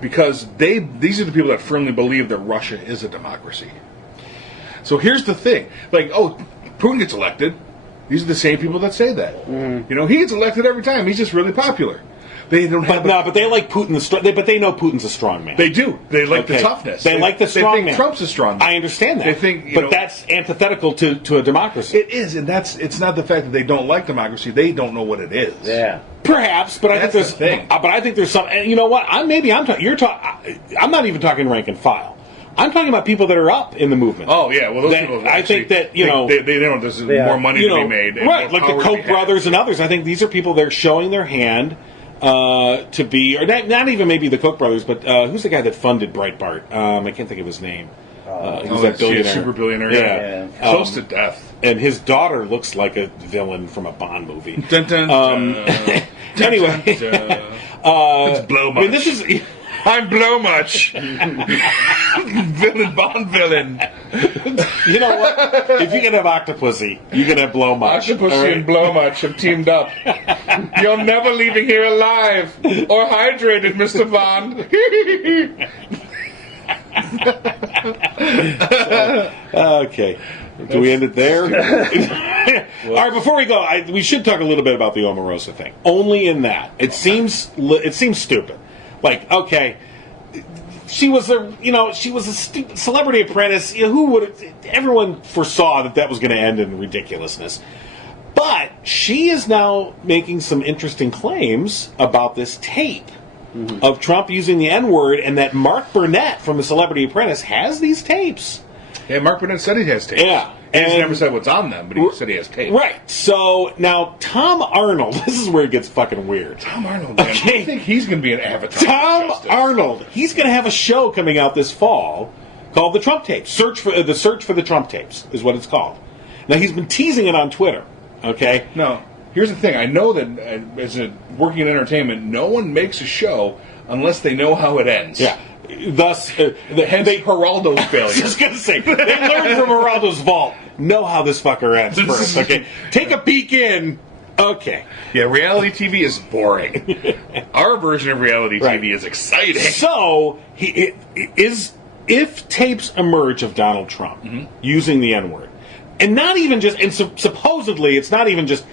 Because these are the people that firmly believe that Russia is a democracy. So here's the thing. Putin gets elected. These are the same people that say that. Mm-hmm. He gets elected every time. He's just really popular. They don't have but they like Putin. But they know Putin's a strong man. They do. They like the toughness. They like the strong man. They think Trump's a strong man. I understand that. They think, but that's antithetical to a democracy. It is, and it's not the fact that they don't like democracy. They don't know what it is. Yeah. Perhaps, but I think there's the thing. But I think there's some. And you know what? I'm not even talking rank and file. I'm talking about people that are up in the movement. Oh yeah, well those people. I think that they know there's more money to be made, right? Like the Koch brothers and others. I think these are people that are showing their hand to be, or not even maybe the Koch brothers, but who's the guy that funded Breitbart? I can't think of his name. He's that billionaire, super billionaire, yeah. Close to death. And his daughter looks like a villain from a Bond movie. Dun, dun, dun. Anyway, it's blow much. I mean, this is. I'm blow much. Bond villain. You know what? If you can have Octopussy, you can have blow much. Octopussy and blow much have teamed up. You're never leaving here alive or hydrated, Mr. Bond. Okay. Do we end it there? All right. Before we go, we should talk a little bit about the Omarosa thing. Only in that it seems stupid. Like, okay, she was a stupid Celebrity Apprentice. Who would? Everyone foresaw that was going to end in ridiculousness. But she is now making some interesting claims about this tape of Trump using the N-word, and that Mark Burnett from The Celebrity Apprentice has these tapes. Yeah, Mark Burnett said he has tapes. Yeah. He's never said what's on them, but he said he has tapes. Right. So now Tom Arnold, this is where it gets fucking weird. Tom Arnold, man. Okay. I think he's going to be an avatar. Tom Arnold, he's going to have a show coming out this fall called The Trump Tapes. Search for the Trump Tapes is what it's called. Now he's been teasing it on Twitter. Okay. Now here's the thing. I know that as working in entertainment, no one makes a show unless they know how it ends. Yeah. Thus, hence Geraldo's failure. I was just going to say, they learned from Geraldo's vault. Know how this fucker ends first, okay? Take a peek in. Okay. Yeah, reality TV is boring. Our version of reality TV is exciting. So, if tapes emerge of Donald Trump using the N-word, and not even just, and supposedly it's not even just,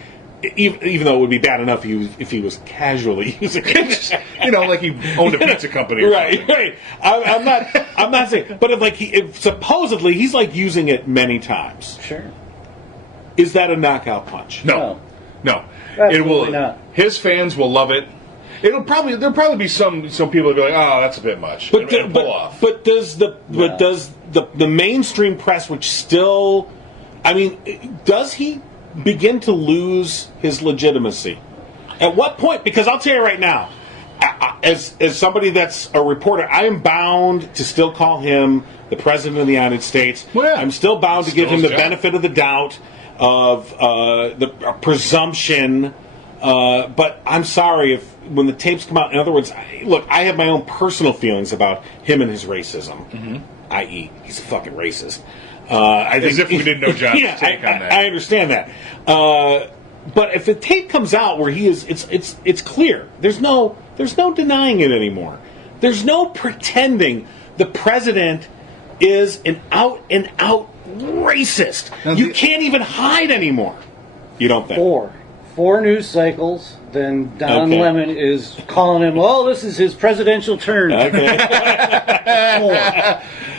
even though it would be bad enough if he was casually using it, like he owned a pizza company, or right? Right. I'm not saying, but if supposedly he's using it many times. Sure. Is that a knockout punch? No. Absolutely It will. not. His fans will love it. There'll probably be some people that be like, oh, that's a bit much. But pull off. But does the mainstream press, which still, does he begin to lose his legitimacy? At what point? Because I'll tell you right now, as somebody that's a reporter, I am bound to still call him the President of the United States. Well, yeah. I'm still bound to give him the job. benefit of the doubt of the presumption. But I'm sorry when the tapes come out. In other words, I have my own personal feelings about him and his racism, i.e., he's a fucking racist. I think, as if we didn't know John's take on that. I understand that. But if the tape comes out where he is, it's clear. There's no denying it anymore. There's no pretending the president is an out and out racist. You can't even hide anymore. You don't think? 4 news cycles, then Don Okay. Lemon is calling him, "Oh, this is his presidential turn." Okay.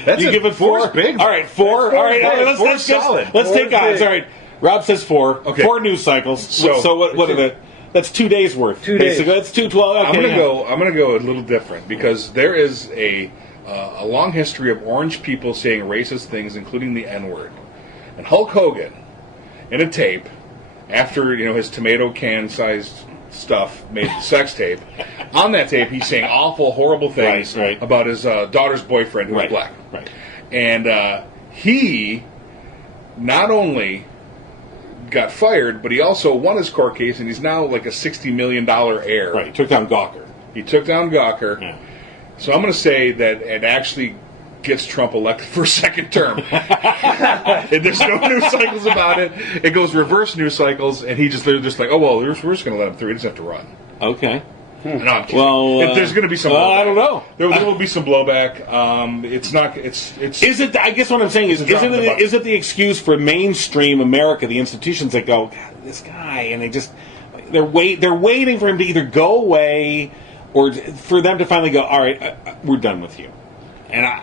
That's You give it 4? big. All right, 4. All right, big. let's Four's just- solid. let's Four's take odds. big. All right, Rob says 4. Okay. 4 news cycles. So what are the? That's 2 days worth. 2 days. Basically, that's 212. Okay, I'm gonna go a little different because there is a long history of orange people saying racist things, including the N-word. And Hulk Hogan, in a tape, after his tomato can sized stuff made the sex tape, on that tape he's saying awful, horrible things Right. about his daughter's boyfriend who was Right. black. Right. And he not only got fired, but he also won his court case, and he's now like a $60 million heir. Right. Took down Gawker. He took down Gawker. Yeah. So I'm going to say that it actually gets Trump elected for a second term. And there's no news cycles about it. It goes reverse news cycles, and they're just like, oh, well, we're just going to let him through. He doesn't have to run. Okay. No, I'm kidding. Well, There's going to be some well, blowback. I don't know. There will be some blowback. It's not. It's. Is it? I guess what I'm saying is It's a drop in the bucket. is it the excuse for mainstream America, the institutions that go, God, this guy, and they're waiting for him to either go away or for them to finally go, all right, we're done with you. And I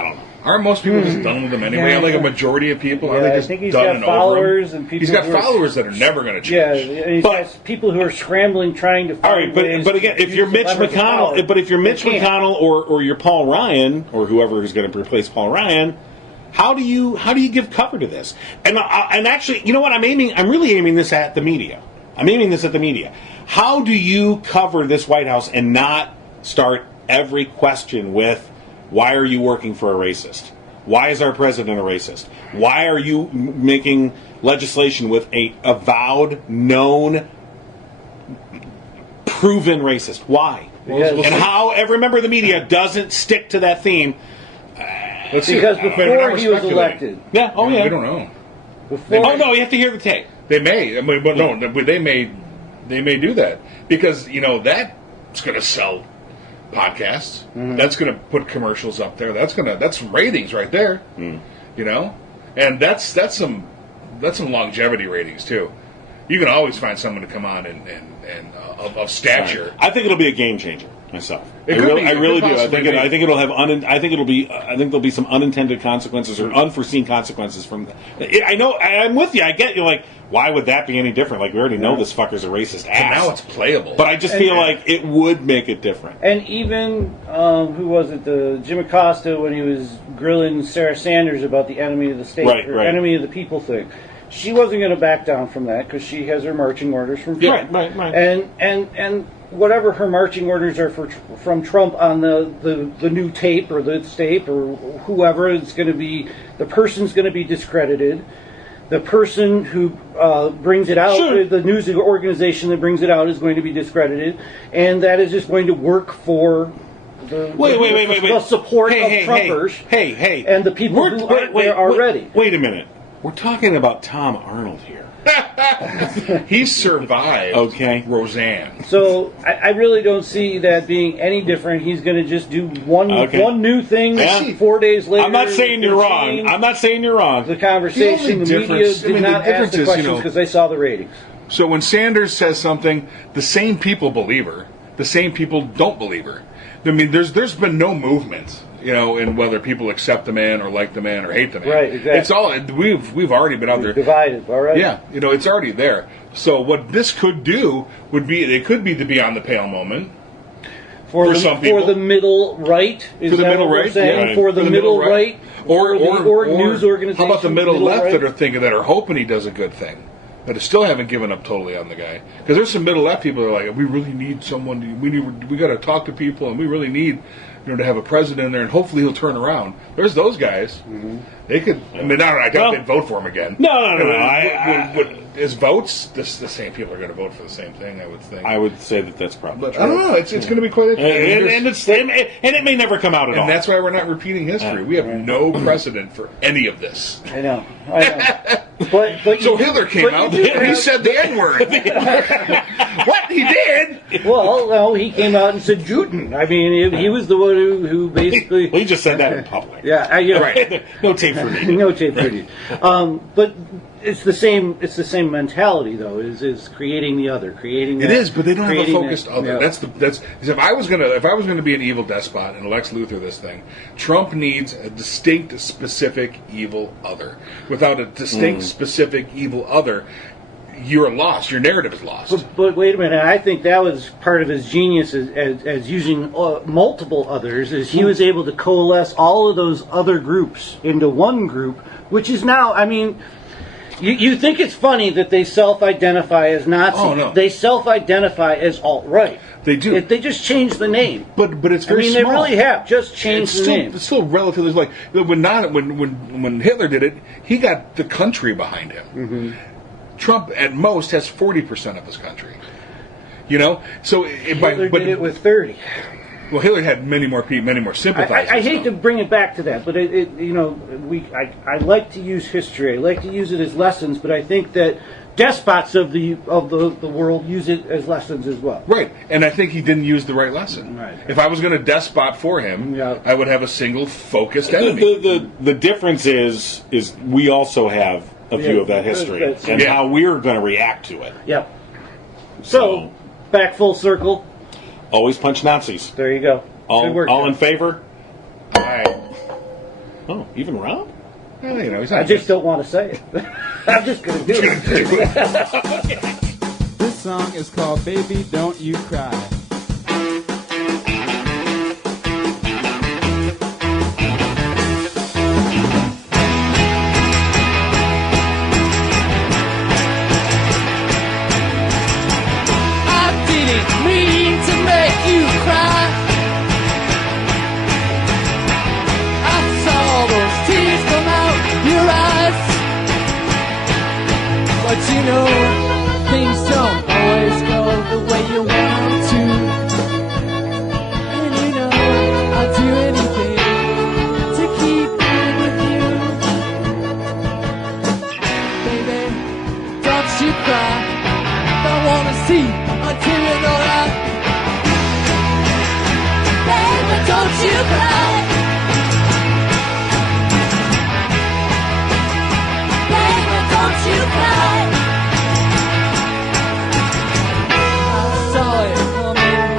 don't know. Aren't most people just done with him anyway? Yeah, like I a think- majority of people, Yeah, are they I just think he's done got and over followers him? and people He's got who are- followers that are never going to Yeah, change. and he's But- got people who are scrambling trying to find All right, ways but again, to if you're use the Mitch leverage of power. McConnell, but if you're Mitch They can't. McConnell or you're Paul Ryan or whoever who's going to replace Paul Ryan, how do you give cover to this? And actually, you know what? I'm really aiming this at the media. I'm aiming this at the media. How do you cover this White House and not start every question with, why are you working for a racist? Why is our president a racist? Why are you making legislation with a avowed, known, proven racist? Why? Because- And how every member of the media doesn't stick to that theme. Let's see. Because I mean, before we're he was speculating. elected, Yeah. Oh yeah. We don't know. before Oh no, you have to hear the tape. They may, but no, they may do that because that's going to sell podcasts. Mm-hmm. That's going to put commercials up there. That's some ratings right there. And that's some longevity ratings too. You can always find someone to come on and of stature. I think it'll be a game changer myself. It I could really, be. I It really could do. possibly be. I think it'll have. I think there'll be some unintended consequences or unforeseen consequences from. I know. I'm with you. I get you. Like, why would that be any different? Like, we already know this fucker's a racist ass. And now it's playable. But I just feel like it would make it different. And even who was it? The Jim Acosta when he was grilling Sarah Sanders about the enemy of the state Right, or right. enemy of the people thing. She wasn't going to back down from that because she has her marching orders from Trump. Right. And whatever her marching orders are from Trump on the new tape or the tape or whoever, it's going to be, the person's going to be discredited. The person who brings it out, Sure. the news organization that brings it out, is going to be discredited, and that is just going to work for the support of Trumpers. Hey. And the people who aren't there already. Wait a minute. We're talking about Tom Arnold here. he survived. Okay. Roseanne. So I really don't see that being any different. He's going to just do one new thing. Yeah. 4 days later. I'm not saying you're it's wrong. changed. I'm not saying you're wrong. The conversation, The the only media difference- did I mean, the not ask difference the is, questions because they saw the ratings. So when Sanders says something, the same people believe her. The same people don't believe her. I mean, there's been no movement, in whether people accept the man or like the man or hate the man. Right, exactly. It's all we've already been out there. Divided, all right? Yeah, it's already there. So what this could do would be it could be the beyond the pale moment. For some people. For the middle right? Is For the that middle what we're right, saying? yeah. For the middle right? or news organization. How about the middle left right? that are hoping he does a good thing, but still haven't given up totally on the guy? Because there's some middle left people that are like, we really need someone. We got to talk to people, and we really need to have a president in there, and hopefully he'll turn around. There's those guys. Mm-hmm. They could. I mean, I doubt they'd vote for him again. No. His votes, the same people are going to vote for the same thing. I would think. I would say that's probably But true. I don't know. It's going to be quite interesting. And it may never come out at all. And that's why we're not repeating history. We have no precedent for any of this. I know. But So Hitler came out and he said the N-word. What? He did? Well, no, he came out and said Juden. I mean, he was the one who basically. Well, he just said that in public. Yeah, Right. No tape for me. No tape for you. But it's the same. It's the same mentality, though. Is creating the other, creating. It is, but they don't have a creating focused that- other. yeah. That's if I was gonna be an evil despot and Lex Luthor this thing, Trump needs a distinct, specific evil other. Without a distinct, specific evil other, you're lost. Your narrative is lost. But wait a minute, I think that was part of his genius as using multiple others, is he was able to coalesce all of those other groups into one group, which is now, I mean, you think it's funny that they self-identify as Nazi. Oh, no. They self-identify as alt-right. They do. They just changed the name. But it's very they small. really have just changed the name. It's still relatively like when Hitler did it, he got the country behind him. Mm-hmm. Trump at most has 40% of his country. You know, so Hitler did it with 30. Well, Hitler had many more sympathizers. I hate to bring it back to that, but I like to use history. I like to use it as lessons, but I think that despots of the world use it as lessons as well. Right, and I think he didn't use the right lesson. Right. If I was going to despot for him, Yeah. I would have a single focused enemy. The difference is we also have a view of that history That's- and yeah. how we're going to react to it. Yep. So, back full circle. Always punch Nazis. There you go. Good work, All in Jeff. favor? I, Oh, even Rob? well, you know, he's I not just don't want to say it. I'm just going to do it. This song is called Baby Don't You Cry. I didn't mean to make you cry. I saw those tears come out your eyes. But you know, things don't always go the way you want them to. And you know, I'll do anything to keep being with you. Baby, don't you cry. Don't wanna see until you know that. Baby, don't you cry. Baby, don't you cry. I saw it coming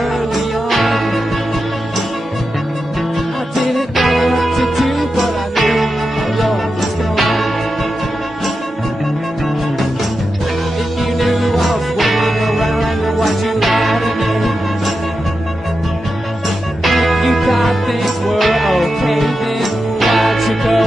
early on. I didn't know what to do, but I knew my love was gone. If you knew I was waiting around to watch you lie to me, if you thought things were okay, then why'd you go?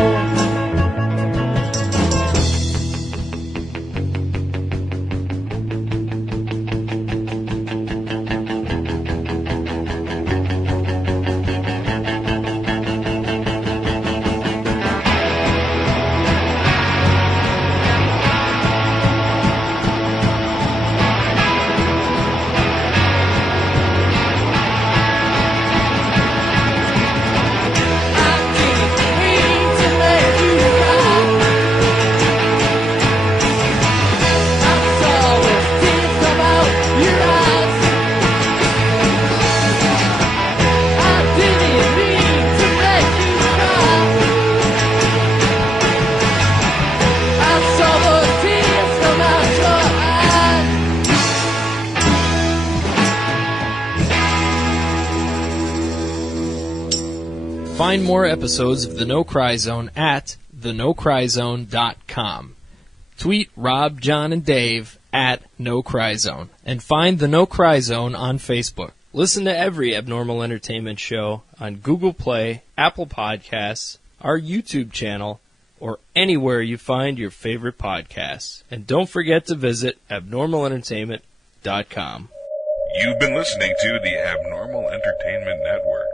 I didn't mean to make you cry. I saw those tears come out your eyes. I didn't mean to make you cry. I saw those tears come out your eyes. Find more episodes of The No Cry Zone at thenocryzone.com. Tweet Rob, John, and Dave at No Cry Zone. And find The No Cry Zone on Facebook. Listen to every Abnormal Entertainment show on Google Play, Apple Podcasts, our YouTube channel, or anywhere you find your favorite podcasts. And don't forget to visit abnormalentertainment.com. You've been listening to the Abnormal Entertainment Network.